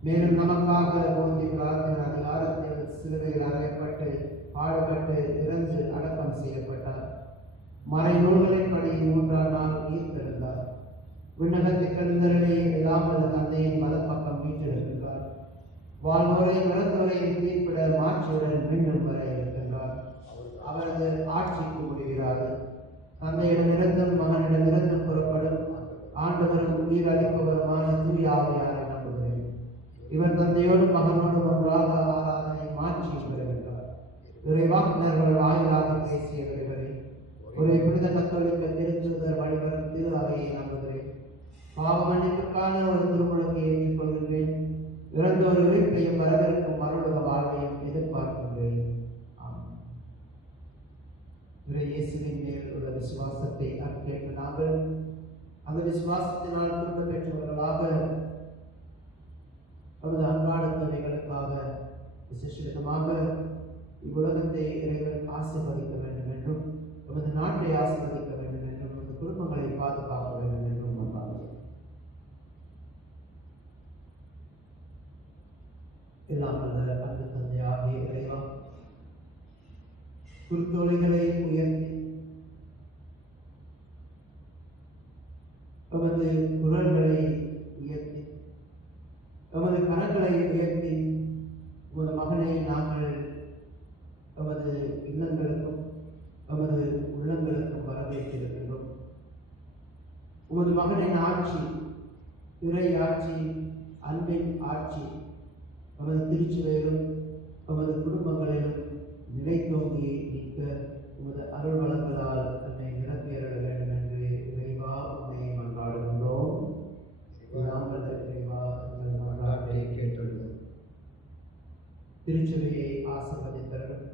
மேலும் நமக்காக போதி பிலாத்தின் அதிகாரத்தில் சிலுவையில் அறையப்பட்டு பாடுபட்டு இறந்து அடக்கம் செய்யப்பட்டார். மறைநூல்களின்படி 3ஆம் நாள் உயிர்த்தெழுந்தார். விண்ணகத்தை கழுந்தருளை எல்லாம் வல்ல தந்தையின் வலப்பக்கம் வீற்றிருக்கிறார். வாழ்வோரையும் இறந்தோரையும் தீர்ப்பிட மாற்றியுடன் மீண்டும் வர இருக்கின்றார். அவரது ஆட்சிக்கு முடிகிறார். தந்தையிடமிருந்தும் மகனிடமிருந்தும் புறப்படும் ஆண்டவரும் உயிர் அளிப்பவருமான தூய ஆவியாரை நம்புகிறேன். இவர் தந்தையோடும் மகனோடும் ஒன்றாக ஆராதனை மாற்றியும் பெறுகின்றார். இறைவாக்கினர்கள் வாயிலாக பேசியவர்களே, ஒரு புனித கத்தோலிக்க திருத்தூதர் வழிவரும் திரு அவையை நம்புகிறேன். பாவ மன்னிப்புக்கான ஒரு திருமுழுக்கை ஏற்றுக்கொள்கிறேன். இறந்தோர் உயிர்ப்பையும் வரவிருக்கும் மறுவுலக வாழ்வையும் எதிர்பார்க்கின்றேன். இயேசுவின் மேல் உள்ள விசுவாசத்தை அறிக்கையிட்டு நாங்கள் அந்த விசுவாசத்தினால் திரும்ப பெற்றவர்களாக நமது அன்றாட தேவைகளுக்காக விசேஷமாக இவ்வுலகத்தை இறைவன் ஆசீர்வதிக்க வேண்டும் என்றும் நமது நாட்டை ஆசீர்வதிக்க வேண்டும் என்றும் நமது குடும்பங்களை பாதுகாக்க வேண்டும் என்றும் நம்பார்கள். எல்லாம் அல்ல அன்பு தந்தையாகிய இறைவா, குருத்தோலைகளை உயர்த்தி நமது குரல்களை உயர்த்தி நமது கரங்களை உயர்த்தி உமது மகனை நாங்கள் நமது இல்லங்களுக்கும் நமது உள்ளங்களுக்கும் வரவேற்றிருக்கின்றோம். உமது மகனின் ஆட்சி, இறை ஆட்சி, அன்பின் ஆட்சி நமது திருச்சுவையிலும் நமது குடும்பங்களிலும் நிலைத்தோங்கி நிற்க உமது அருள் வளங்களால் தன்னை நிரப்பேற வேண்டும் என்று இறைவா உன்னை மன்றாடுகின்றோம். நாங்கள் இறைவா எங்கள் மன்றாட்டை கேட்டுள்ளோம். திருச்சுவையை ஆசீர்வதித்தரணும்.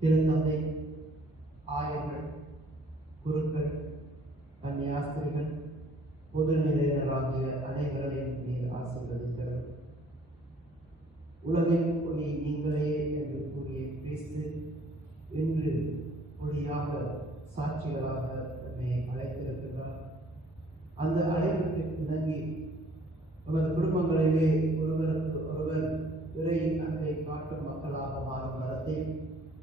திருத்தந்தை, ஆயர்கள், குருக்கள், கன்னியாஸ்திரிகள், பொது நிலையினராகிய அனைவரையும் நீர் ஆசீர்வதித்தரணும். உலகின் ஒளி நீங்களே என்று கூறிய கிறிஸ்து இன்று ஒளியாக சாட்சிகளாக தன்னை அழைத்திருக்கிறார். அந்த அழைப்புக்கு இணங்கி நமது குடும்பங்களிலே ஒருவருக்கு ஒருவர் இறை அன்பை காட்டும் மக்களாக மாறும் மரத்தை,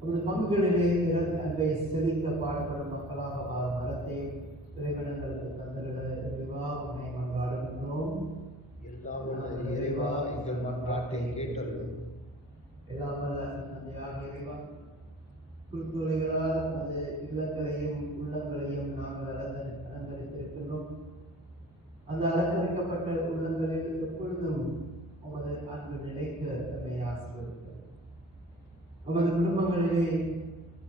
நமது பங்குகளிலே பிறகு அன்பை செழிக்க பாடுபடும் மக்களாக மாறும் மரத்தை இறைவனங்களுக்கு தந்திருட இறைவா உன்னை மன்றாடுகின்றோம். எல்லாம் இறைவா எங்கள் மன்றாட்டை கேட்டருளும். எல்லாம் தந்தையாக இறைவா, குருத்துறைகளால் அந்த இல்லங்களையும் உள்ளங்களையும் நாங்கள் அலங்கரித்திருக்கின்றோம். அந்த அலங்கரிக்கப்பட்ட உள்ளங்களில் எப்பொழுதும் உமது அன்பு நிலைக்க நம்மை ஆசீர்வதிக்கிறோம். நமது குடும்பங்களிலே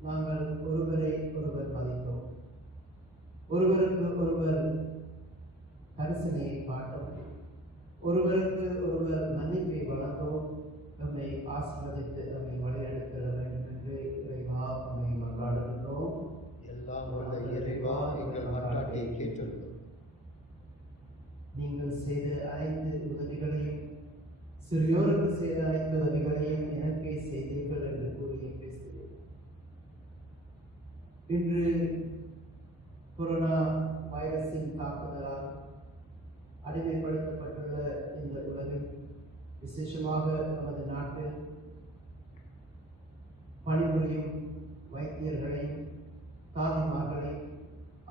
நாங்கள் ஒருவரை ஒருவர் மதித்தோம், ஒருவருக்கு ஒருவர் கரிசனையை காட்டோம், ஒருவருக்கு ஒருவர் மன்னிப்பை வழங்கவும் நம்மை ஆசீர்வதித்து நம்மை வழிநடத்த வேண்டும் என்று இறைவா நம்மை மன்றாடுகின்றோம். எல்லாம் வல்ல இறைவா எங்கள் மன்றாட்டை கேட்டருளும். நீங்கள் செய்த அனைத்து உதவிகளையும், சிறியோருக்கு செய்த அனைத்து உதவிகளையும் எனக்கே செய்தீர்கள் என்று கூறிய கிறிஸ்துவே, இன்று கொரோனா வைரஸின் தாக்குதலால் அடிமைப்படுத்தப்பட்டுள்ள இந்த உலகில், விசேஷமாக நமது நாட்டில் பணிபுரியும் வைத்தியர்களையும், தாதிமார்களையும்,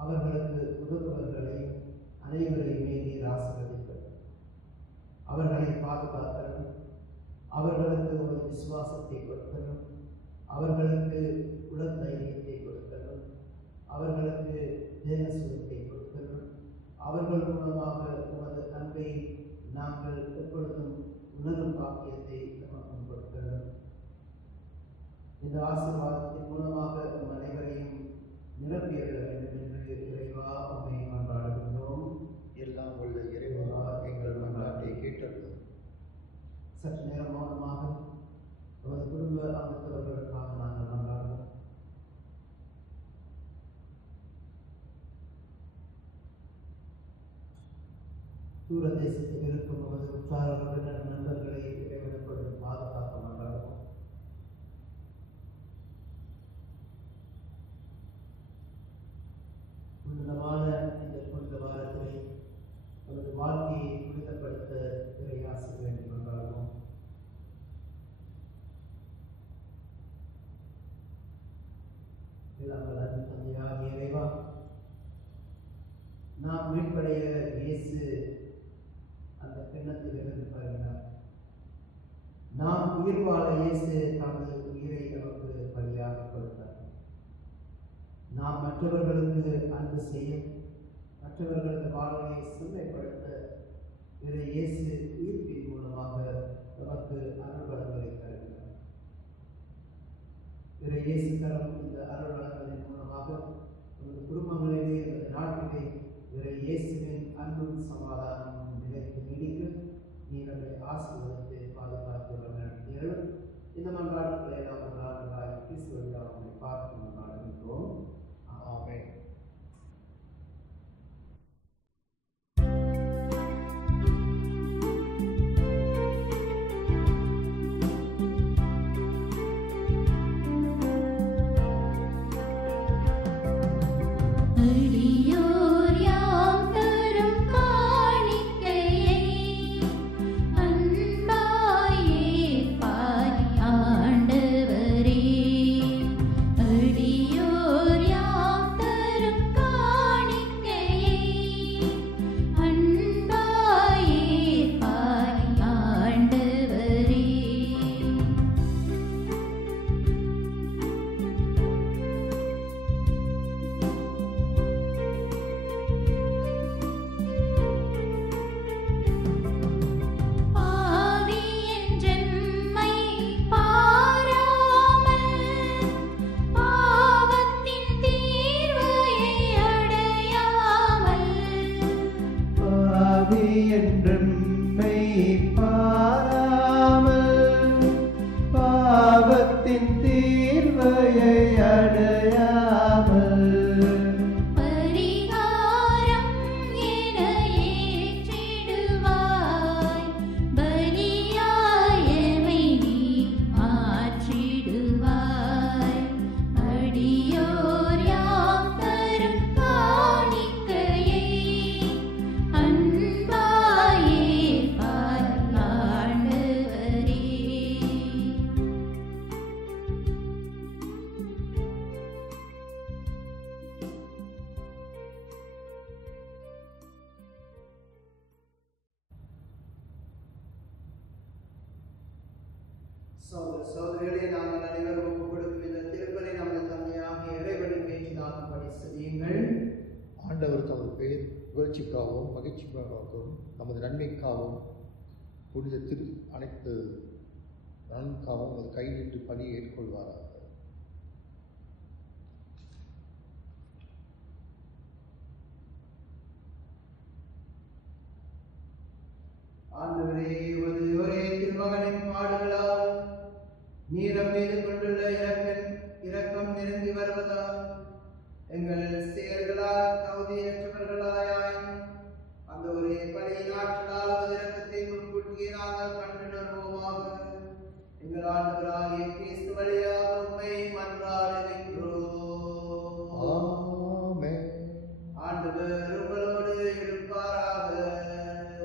அவர்களுக்கு உதவுபவர்களையும் அனைவரையுமே நீர் ஆசீர்வதித்தல். அவர்களை பாதுகாத்தலும், அவர்களுக்கு ஒரு விசுவாசத்தை கொடுத்தலும், அவர்களுக்கு உடல் தைரியத்தை கொடுத்தலும், அவர்களுக்கு தேன சுகத்தை கொடுத்தலும், அவர்கள் மூலமாக உமது அன்பை நாங்கள் எப்பொழுதும் உணரும் பாக்கியத்தை நமக்கு கொடுத்தலும். இந்த ஆசீர்வாதத்தின் மூலமாக நம் அனைவரையும் நிரப்பியற வேண்டும் என்று இறைவா உம்மை மன்றாடுகின்றோம். எல்லாம் உள்ள இறைவா எங்கள் மன்றாட்டை கேட்டருளும். சற்று நேரம் மௌனமாக நமது குடும்ப அங்கத்தவர்களுக்காக நாங்கள் மன்றாடுவோம். தூர தேசத்தில் இருக்கும் நமது உற்றார உறவினர் நண்பர்களை இறைவனுக்கு பாதுகாக்க மன்றாடுவோம். புனிதமான இந்த புனித வாரத்திலே நமது வாழ்க்கையை புனிதப்படுத்த இறையாசி வேண்டும் என்றாலும் எல்லாம் தந்தையாக இறைவா, நாம் மீட்படைய இயேசு அந்த கிண்ணத்தில் இருந்து பருகினார். நாம் உயிர் வாழ இயேசு தமது உயிரை நமக்கு பலியாக கொடுத்தார். நாம் மற்றவர்களுக்கு அன்பு செய்ய, மற்றவர்களது வாழ்வை செம்மைப்படுத்த இயேசு உயிர்ப்பின் மூலமாக நமக்கு அருள்வளங்களை தருகிறார். இயேசு தரும் இந்த அருள்வளங்களின் மூலமாக நமது குடும்பங்களிலே, நமது நாட்டிலே இயேசுவின் அன்பும் சமாதானமும் நிலைத்து நீடிக்க நீங்களுடைய ஆசீர்வாதத்தை பாதுகாத்து நடத்தியர்கள். இந்த மன்றாட்டுகளை நாம் ஒரு நாளாக கிறிஸ்துவ அவர்களை பார்த்து மன்றாடுகின்றோம். ஆமென். சகோதரிகளே, நாங்கள் அனைவரும் ஒப்புக் கொடுக்கும் இந்த திருப்பலி நமது தந்தையாகிய இறைவனின் பேச்சுதாகும்படி செய்யுங்கள். ஆண்டவர் தமது பெயர் புகழ்ச்சிக்காகவும் மகிழ்ச்சிக்காகவும் நமது நன்மைக்காகவும் புனித திரு அனைத்து நலனுக்காகவும் அது கையிட்டு பணியை ஏற்கொள்வாராக. ஆண்டவரே, ஒரே திருமகனின் பாடுகளால் நீரம் மீது கொண்டுள்ள இரக்கம் நிரம்பி வருவதால் எங்கள் செயல்களால் தகுதியற்றவர்களாயும் அந்த ஒரே பணியின் ஆற்றலால் அது இரக்கத்தை முன்கூட்டியே நாங்கள் கண்டுணர்வோமாக. எங்கள் ஆண்டவராகிய கிறிஸ்து வழியாக உம்மை மன்றாடுகின்றோம். ஆமென். ஆண்டவர் உங்களோடு இருப்பாராக.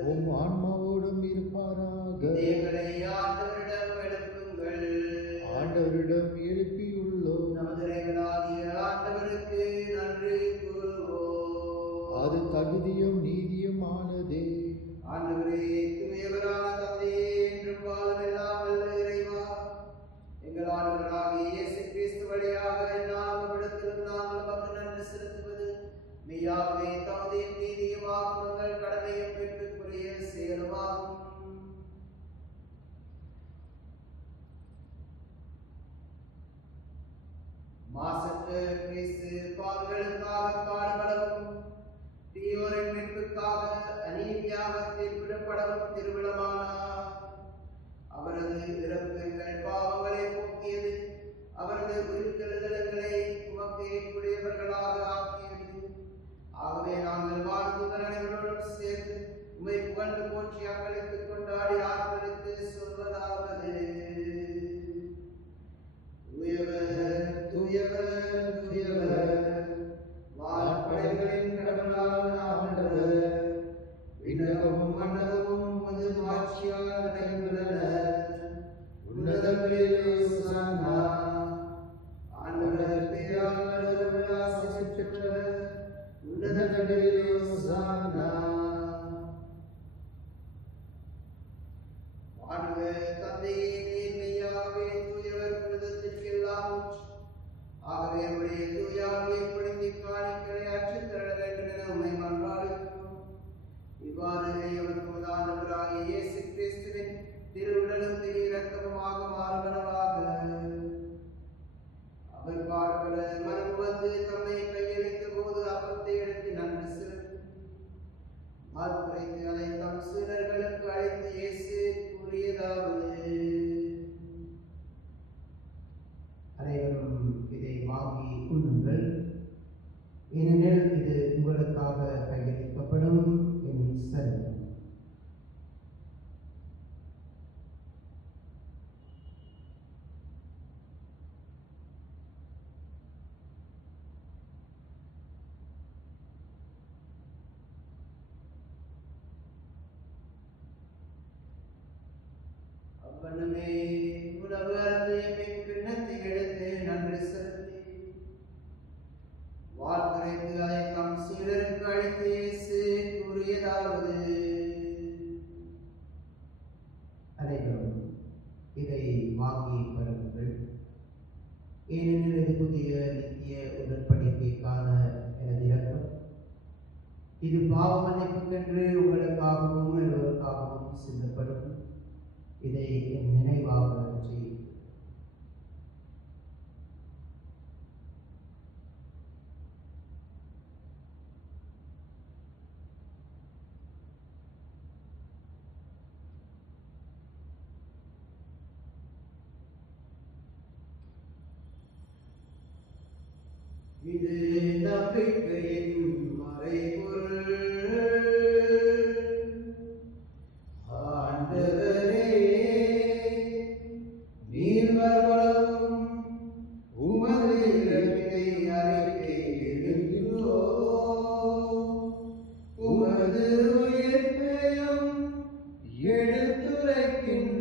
உம் ஆன்மாவோடும் இருப்பாராக. எங்களை ஆண்டவரிடம் எழுப்புங்கள். ஆண்டவரிடம் எழுப்பியுள்ளோம். நமது இறைவனாகிய ஆண்டவருக்கு நன்றி கூறுவோம். அது தகுதியும் நீதியும் ஆனதே. ஆண்டவரே, தூயவரான தந்தையே, என்றும் காலமெல்லாம் வல்ல இறைவா, எங்கள் ஆண்டவராகிய இயேசு கிறிஸ்து வழியாக எல்லாவிடத்திலும் நாங்கள் உமக்கு நன்றி செலுத்துவது மெய்யாகவே தகுதியும் நீதியுமாகும் எங்கள் கடமையும் மீட்புக்குரிய செயலுமாகும். மாசற்ற கிறிஸ்து பாவிகளுக்காக பாடுபடவும் தீயோரின் மீட்புக்காக அநீதியாக தீர்ப்பிடப்படவும் திருவிழமானார். அவரது இறப்பு எங்கள் பாவங்களை போக்கியது, அவரது உயிர்த்தெழுதல்களை உமக்கு ஏற்புடையவர்களாக ஆக்கியது. ஆகவே நாங்கள் வாழ்த்துதல் அனைவரோடும் சேர்ந்து உம்மை புகழ்ந்து போற்றி அக்களித்து கொண்டாடி ஆர்ப்பரித்து சொல்வதாவது: தூயவர், தூயவர், தூயவர், வான்படைகளின் கடவுளான ஆண்டவர், விண்ணகமும் மண்டலமும் உமது மாட்சியால் நிறைந்துள்ளன. உன்னதங்களிலே ஓசானா. ஆண்டவர் பெயரால் வருபவர் ஆசி பெற்றவர். உன்னதங்களிலே ஓசானா. அப்பனுமே உணவு அருந்திய பின் கிண்ணத்தை எடுத்து நன்றி செலுத்தி வாழ்த்துரைத்து அதை தம் சீடருக்கு அளித்து இயேசு கூறியதாவது: அனைவரும் இதை வாங்கி பருங்கள், ஏனெனில் இது புதிய நித்திய உடன்படிக்கைக்கான எனது இரக்கம். இது பாவ மன்னிப்புக்கென்று உங்களுக்காகவும் எல்லோருக்காகவும் சிந்தப்படும். இதை என் நினைவாக செய்யுங்கள். இது நம்பிக்கையின் மறைபொருள். ஆண்டவரே, நீர் வருவளவும் உமது இறப்பினை அறிக்கையிடுகின்றோம். உமது உயிர்ப்பையும் எடுத்துரைக்கின்றோம்.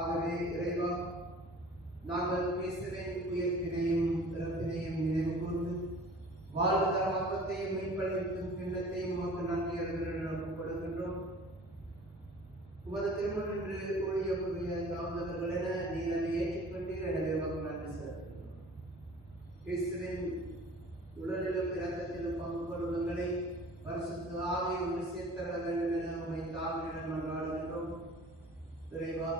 ஆகவே இறைவா, நாங்கள் கிறிஸ்துவின் உயிர்ப்பினையும் இறப்பினையும் நினைவு கூர்ந்து வாழ்வு தரும் அப்பத்தையும் மீன்பளிக்கும் கிண்ணத்தையும் உமக்கு நன்றியர்களுடன் ஒப்புக்கொடுக்கின்றோம். உமது திருமணம் என்று கூறிய புதிய தாழ்ந்தவர்கள் என நீர் அதை ஏற்றுக்கொண்டீர். எனவே உமக்கு நன்றி செலுத்துகிறோம். கிறிஸ்துவின் உடலிலும் இரத்தத்திலும் பங்கு கொள்வங்களை பரிசுத்த ஆவி ஒன்று சேர்த்தர வேண்டும் என உம்மை தாழ்மையுடன் மன்றாடுகின்றோம். இறைவா,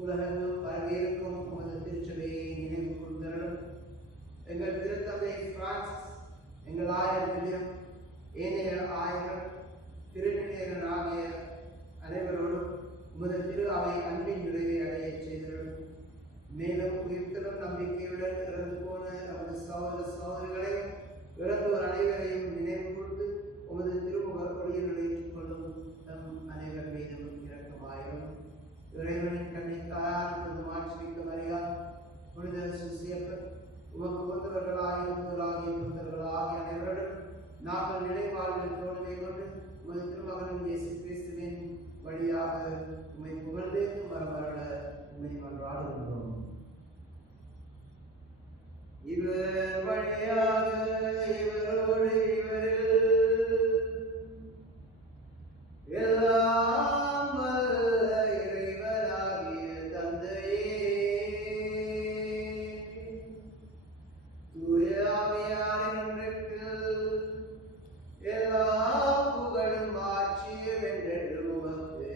உலகெங்கும் பரவியிருக்கும் உமது திருச்சபையை நினைவு கூர்ந்தருளும். எங்கள் திருத்தந்தை பிரான்சிஸ், எங்கள் ஆயர் வில்லியம், ஏனைய ஆயர்கள், திருநிலையர்கள் ஆகிய அனைவரோடும் உமது திரு அவை அன்பின் நிறைவை அடையச் செய்தருளும். மேலும் உயிர்த்தலும் நம்பிக்கையுடன் இறந்து போன நமது சகோதர சகோதரிகளையும் இறந்தோர் அனைவரையும் நினைவு கூர்ந்து உமது திருமுக ஒளியில் நுழைத்துக் கொள்ளும் தம் அனைவர் மீதும் இரக்கமாயிரும். இறைவனின் கண்ணித்தார் மாட்சிமிக்க மரியா, புனித சுசியப்பர், உமக்கு வந்தவர்களாகிய முதலாகிய புத்தர்களாகிய அனைவருடன் நாங்கள் நினைவாழ்வில் தோல்வியை கொண்டு உமது திருமகனும் இயேசு கிறிஸ்துவின் வழியாக உம்மை புகழ்ந்தேத்து மரமரட உம்மை மன்றாடுகின்றோம். இவர் வழியாக இவரோடு இவரில் எல்லாம் வல்ல இறைவனாகிய தந்தையே, தூய ஆவியாரின் ஒன்றிப்பில் எல்லா புகழும் ஆட்சியும் என்றென்று உமக்கு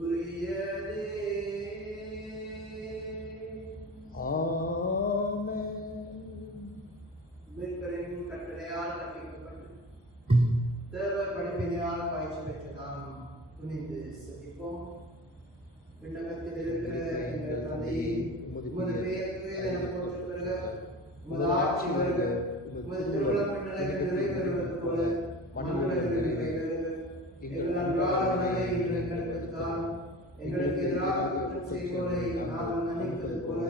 உரியதே. மீட்பரின் கட்டளையால் கற்பிக்கப்பட்டு தேவர் படிப்பினால் பயிற்சி பெற்றதாம் துணிந்து சிந்திப்போம். விண்ணகத்தில் இருக்கிற எங்கள் தந்தையே, உமது பெயர் தூயதென போற்றப் பெறுக. உமது ஆட்சி வருக. உமது திருவுளம் விண்ணுலகில் நிறைவேறுவது போல மண்ணுலகில் நிறைவேறுக. எங்கள் அன்றாட உணவை இன்று எங்களுக்கு தாரும். எங்களுக்கு எதிராக குற்றம் செய்வோரை நாங்கள் மன்னிப்பது போல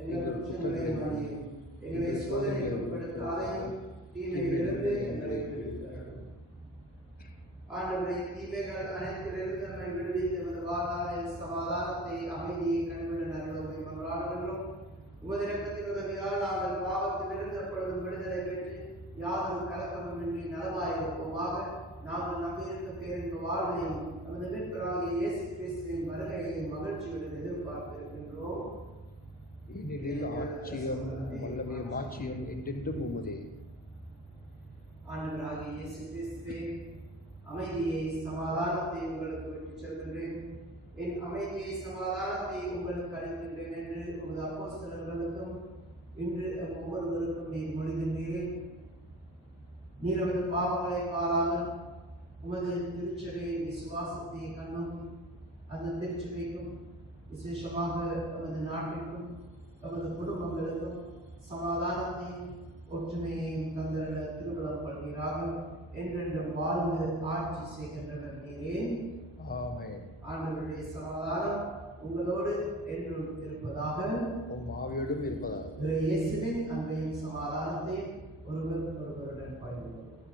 எங்கள் குற்றங்களை மன்னியும். எங்களை சோதனைக்கு உட்படுத்தாதையும் தீமையிலிருந்து எங்களை விடுவித்தருளும். ஆண்டவரே, தீமைகள் அனைத்திலிருந்து நம்மை விடுவித்து எமது வாழ்நாளில் சமாதானத்தை, அமைதியை கண்ணுடன் அருளும் மன்றாடுகின்றோம். உமது இரக்கத்தின் உதவியால் நாங்கள் பாவத்திலிருந்து எப்பொழுதும் விடுதலை பெற்று யாதொரு கலக்கமுமின்றி நலமாயிருப்போமாக. நாங்கள் நம்பியிருக்க பேரின்ப வாழ்வையும் நமது மீட்பராகிய இயேசு கிறிஸ்துவின் வருகையையும் மகிழ்ச்சியுடன் எதிர்பார்த்திருக்கின்றோம். ஏனெனில் ஆட்சியும் வல்லமையும் ஆட்சியும் என்றென்றும் உமதே. ஆண்டவராகிய இயேசு கிறிஸ்துவே, அமைதியை சமாதானத்தை உங்களுக்கு விட்டுச் செல்கின்றேன். என் அமைதியை சமாதானத்தை உங்களுக்கு அளிக்கின்றேன் என்று உமது அப்போஸ்தலர்களுக்கும் இன்று ஒவ்வொருவருக்கும் நீர் மொழிகின்றீரே. நீர் நமது பாவங்களை பாராமல் உமது திருச்சபையின் விசுவாசத்தை கண்ணோக்கி அந்த திருச்சபைக்கும் விசேஷமாக நமது நாட்டிற்கும் நமது குடும்பங்களுக்கும் சமாதானத்தையும் ஒற்றுமையையும் தந்திர திருவிழம் கொள்கிறாக என்றென்றும் வாழ்ந்து ஆட்சி செய்கின்றனர் நீரே. ஆமென். ஆண்டவருடைய சமாதானம் உங்களோடு என்றும் இருப்பதாக, உம் ஆவியோடும் இருப்பதாக. இயேசுவின் அன்பையும் சமாதானத்தை ஒருவர் ஒருவருடன் பகிர்ந்து கொள்வோம்.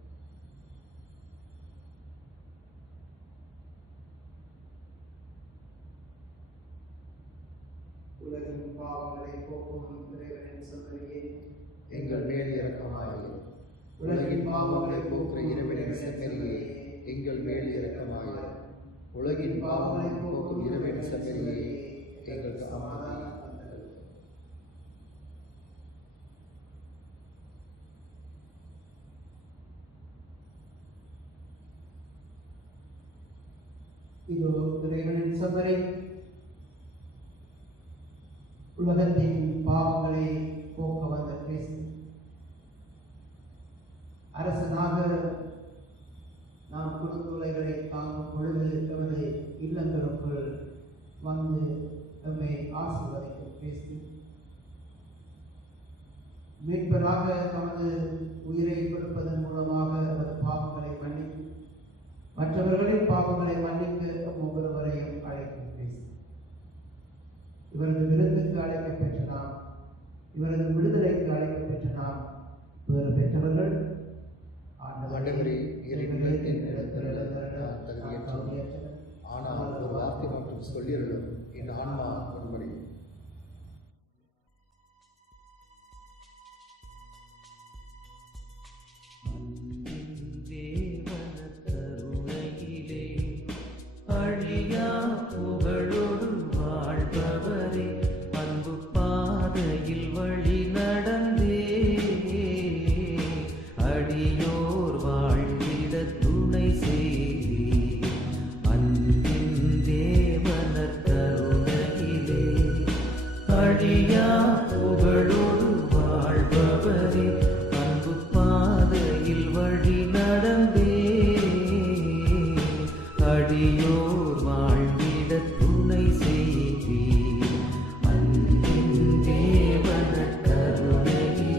பாவங்களை போக்கும் இறைவனின் செம்மறியே எங்கள் மேல் இரக்கமாயிரும். உலகின் பாவங்களை போக்குற இறைவனின் செம்மறியே எங்கள் மேல் இரக்கமாயிரும். உலகின் பாவங்களை போக்கும் இறைவனின் செம்மறியே எங்களுக்கு சமாதானம் தந்தருளும். இதோ இறைவனின் செம்மறி உலகத்தின் பாவங்களை போக்க வந்த கிறிஸ்து அரசனாக நாம் குறுந்தொலைகளை தாங்கும் பொழுது எமது இல்லங்களுக்குள் வந்து நம்மை ஆசீர்வதிக்கும் கிறிஸ்து மீட்பராக தமது உயிரை கொடுப்பதன் மூலமாக அவரது பாவங்களை மன்னித்து மற்றவர்களின் பாவங்களை மன்னிக்க ஒவ்வொருவரையும் அழைக்கும் கிறிஸ்து இவரது விருந்துக்கு அழைக்கப்பெற்ற நாம், இவரது விடுதலைக்கு அழைக்கப்பெற்ற நாம் வேறு பெற்றவர்கள். ஆண்டவரே, ஆனால் ஒரு வார்த்தை மட்டும் சொல்லியருளும், என் ஆன்மா உண்மையும். அழியா புகழோடு வாழ்பவரே, அன்பு பாதையில் வழி நடந்தே அடியோர் வாழ்ந்திட துணை செய்தி அன்பின் தேவனர் கருணையிலே. அழியா புகழோடு வாழ்பவரே, அன்பு பாதையில் வழி நடந்தே அடியோர் வாழ்ந்திட துணை செய்தி அன்பின் தேவனர் கருணையிலே.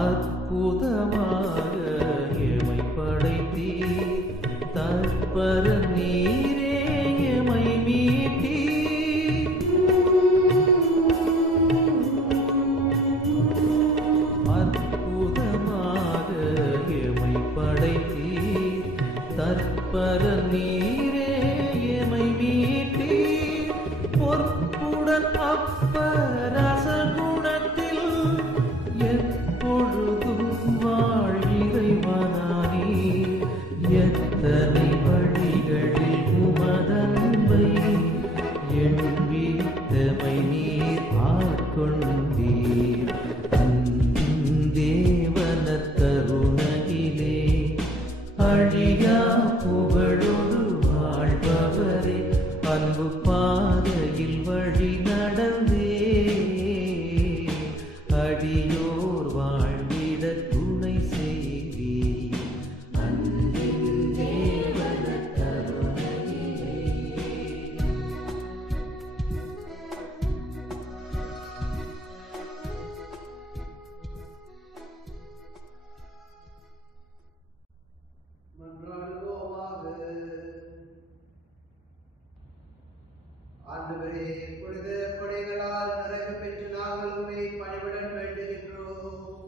அற்புதமாக எமை படைத்தீர், தற்பர நீரே எமை மீட்டீர். அற்புதமாக எமை படைத்தீர், தற்பர நீரே எமை மீட்டீர். பொற்புடன் அப்பரச குணத்தில் எப்பொழுதும் வாழ்விறைவனானே. எத்தனை வழிகளில் உமதன்பை எண்பித்தமை நீர் ஆட்கொண்டீர். அன்பின் தேவனர் கருணையிலே அழியா புகழோடு வாழ்பவரே, அன்பு பாதையில் வழி நடந்தே அடியோர் வாழ்ந்திட துணை செய்தி அன்பின் தேவனர் கருணையிலே. மன்றாடுவோமாக. ஆண்டவரே, புனித கொடைகளால் நிறைவு பெற்று நாங்கள் உம்மை பணிவுடன் வேண்டுகின்றோம்.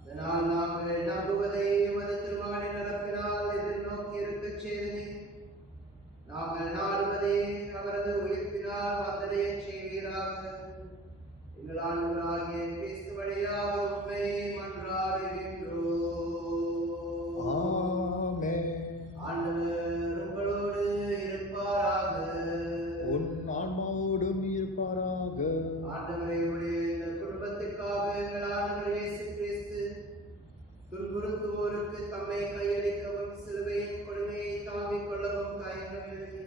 அதனால் நாங்கள் நம்புவதை எமது திருமகனின் நடப்பினால் எதிர்நோக்கி இருக்கச் செய்து நாங்கள் நாடுவதை அவரது உயிர்ப்பினால் வந்தடையச் செய்வீராக. எங்கள் ஆண்டவராகிய கிறிஸ்து வழியாக உம்மை மன்றாடுகின்றோம். ஆமென். ஆண்டவர் உங்களோடு இருப்பாராக. உன் ஆன்மாவோடும் இருப்பாராக. ஆண்டவரை உடைய இந்த குடும்பத்துக்காக எங்கள் ஆண்டவர் இயேசு கிறிஸ்து துன்புறுத்துவோருக்கு தம்மை கையளிக்கவும் சிலுவையின் கொடுமையை தாங்கிக் கொள்ளவும் தயங்கவில்லை.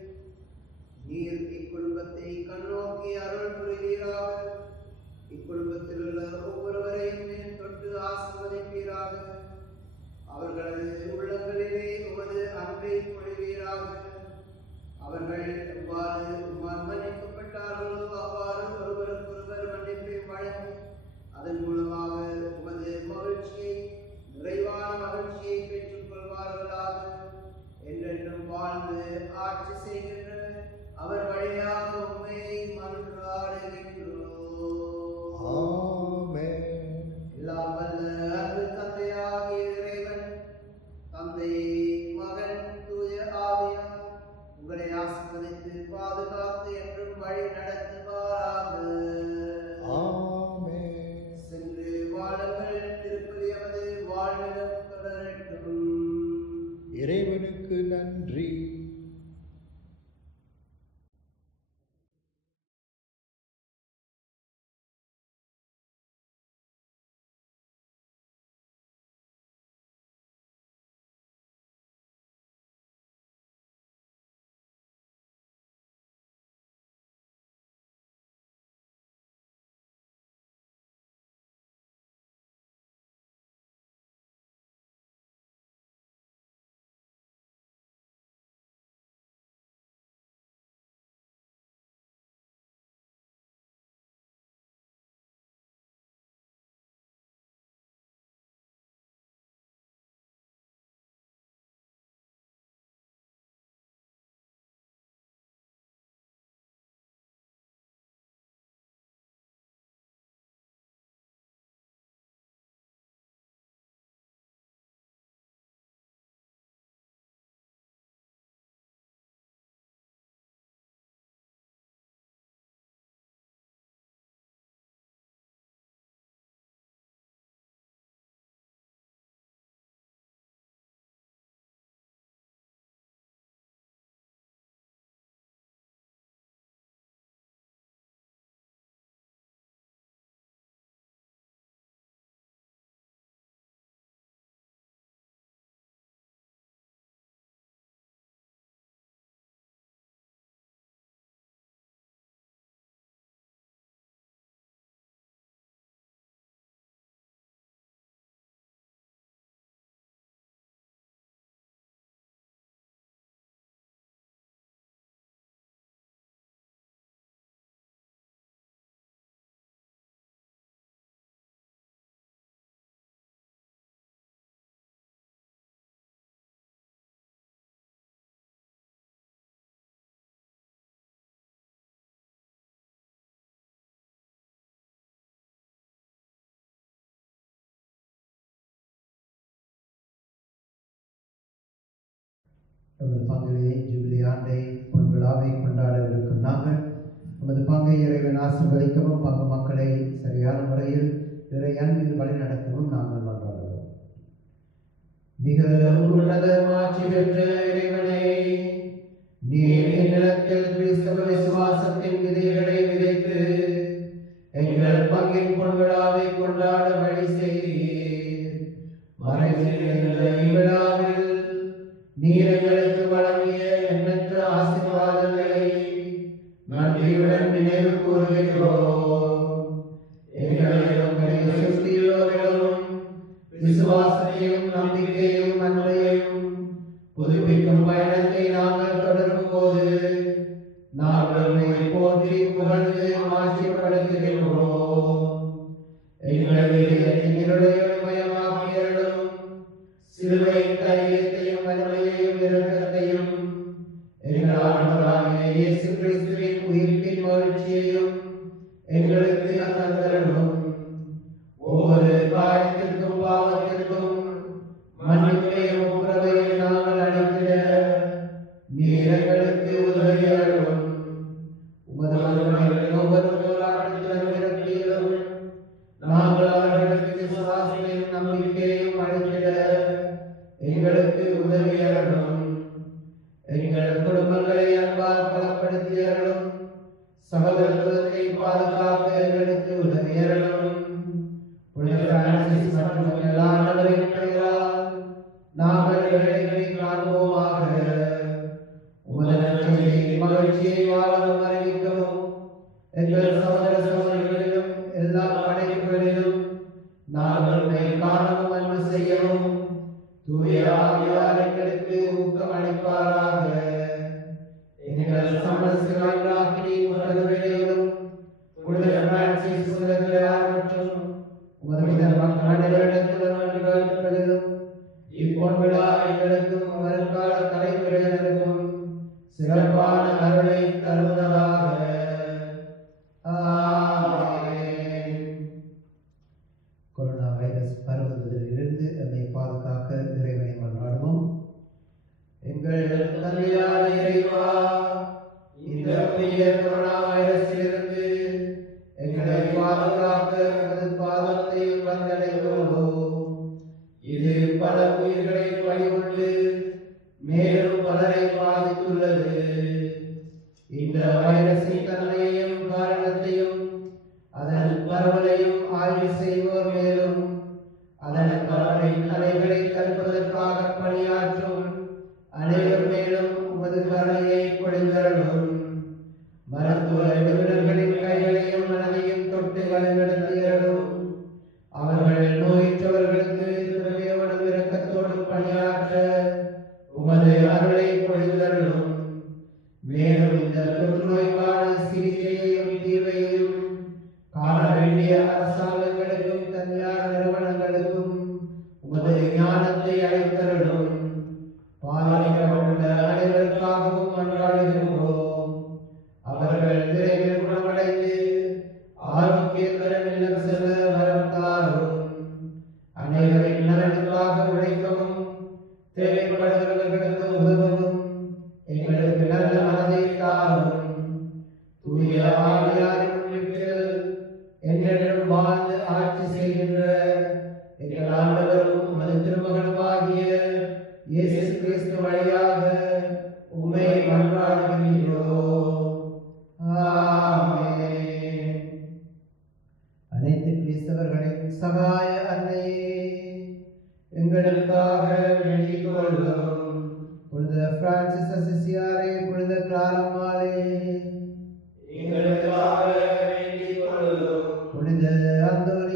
நீர் இக்குடும்பத்தை கண்ணோக்கி அருள் புரிவீராக. இக்குடும்பத்தில் உள்ள நமது பங்கிலே ஜூபிலி ஆண்டை பொன்விழாவை கொண்டாடவிருக்கும் நாங்கள் நமது பங்கை இறைவன் ஆசீர்வதிக்கவும் பங்கு மக்களை சரியான முறையில் இறை அன்பில் வழிநடத்தவும் நாங்கள் மன்றாடுவோம். மிக உன்னத மாட்சி பெற்ற இறைவனை, நீர் நிலத்தில் கிறிஸ்தவ விசுவாசத்தின் விதைகளை விதைத்து எங்கள் பங்கின் பொன்விழாவை கொண்டாட வழி செய்தீர். விழாவில் நீர் எங்களுக்கு வழங்கிய எண்ணற்ற ஆசீர்வாதங்களை நன்றியுடன் நினைவு கூறுகிறோம். எங்களையும் சுற்றியோர்களும் விசுவாசத்தையும் நம்பிக்கையும் அன்பையும் புதுப்பிக்கும் பயணத்தை நாங்கள் தொடரும் போது நாங்கள் போற்றி புகழ்ந்து மாற்றிப்படுத்துகிறோம். எங்களுடைய மயமாக்கியர்களும் சிலுவை தைரியத்தையும் வலிமையையும் இரக்கத்தையும் எங்கள் ஆண்டவராகிய இயேசு கிறிஸ்துவின் உயிர்ப்பின் மகிழ்ச்சியையும் எங்களுக்கு தந்தருளும். ஒவ்வொரு காயத்திற்கும் பாவத்திற்கும் மன்னிப்பையும் உறவையும் நாங்கள் அளித்திட நீர் எங்களுக்கு உதவி அருளும். உமது மகன்களின் ஒவ்வொரு போராட்டத்திலும் விரக்தியிலும் நாங்கள் அவர்களுக்கு விசுவாசத்தையும் நம்பிக்கையும் அளித்திட எங்களுக்கு உதவி அருளும். எங்கள் குடும்பங்களை அன்பால் பலப்படுத்தி அருளும். சகோதரத்துவத்தை பாதுகாக்க எங்களுக்கு உதவி அருளும். புனித பிரான்சிஸ் மற்றும் எல்லா ஆண்டவரின் பெயரால் நாங்கள் ஏழைகளை காண்போமாக. உமது நற்செய்தியின் மகிழ்ச்சியை வாழவும் அறிவிக்கவும் எங்கள் சகோதர சகோதரிகளிலும் எல்லா படைப்புகளிலும் நாங்கள் காணவும் அன்பு செய்யவும் தூய ஆவியார் எங்களுக்கு ஊக்கம் அளிப்பாராக. எங்கள் சமரசங்களாக்கி உலகிலும் புனித பிரான்சிஸ் உலகிலார் மற்றும் உமது மக்களிடத்திலும் இப்பொன்விழா எங்களுக்கும் வருங்கால தலைமுறையினருக்கும் சிறப்பான அருளை தருவதாக. கொரோனா வைரஸ் பரவுவதிலிருந்து நம்மை பாதுகாக்க இறைவனை கொண்டாடுவோம். எங்கள் தந்தையான இறைவா, இந்த புதிய கொரோனா வைரஸிலிருந்து எங்களை பாதுகாக்க உமது பாதத்தை வந்தடைகிறோம். இது பல உயிர்களை பறிகொண்டு மேலும் பலரை பாதித்துள்ளது. இந்த வைரஸின் தன்மையையும் காரணத்தையும் அதன் பரவலையும் ஆய்வு செய்வோர் மேலும் அதன் பரவலின் அலைகளை தடுப்பதற்காக பணியாற்றும் அனைவர் மேலும் உமது கருணையை பொழிந்தருளும். மருத்துவ நிபுணர்களின் கைகளையும் மனதையும் தொட்டு வழிநடத்தியருளும். அவர்கள் நோயுற்றவர்களுக்கு திருமையோடும் இரக்கத்தோடும் பணியாற்ற உமது அருளை பொழிந்தருளும். மேலும் இந்த தொற்றுநோய்க்கான சிகிச்சையையும் தீர்வையும் காண வேண்டிய அரசாங்கங்களுக்கும் தனியார் நிறுவனங்களுக்கும் உமது ஞானத்தை அளித்தருளும். பாதிக்கப்பட்டுள்ள அனைவருக்காகவும் மன்றாடுகிறோம். அவர்கள் விரைவில் குணமடைந்து ஆரோக்கியத்துடன் இல்லம் செல்ல வரம் தாரும். அனைவரின் நலனுக்காக உழைக்கவும் தேவைப்படுகிறவர்களுக்கு உதவவும் எங்களுக்கு நல்ல மனதை தாரும். தூய ஆவியாரின் வீட்டில் என்றென்றும் வாழ்ந்து ஆட்சி செய்கின்ற எங்கள் ஆண்டவரும் உமது திருமகனுமாகிய இயேசு கிறிஸ்து வழியாக உம்மை மன்றாடுகிறோம். ஆமென். அனைத்து கிறிஸ்தவர்களின் சகாய அன்னையே, எங்களுக்காக வேண்டிக் கொள்ளும். புனித பிரான்சிஸ் அசிசியாரே, புனித கிளாரம்மாளே, எங்களுக்காக வேண்டிக் கொள்ளும். புனித அந்தோனி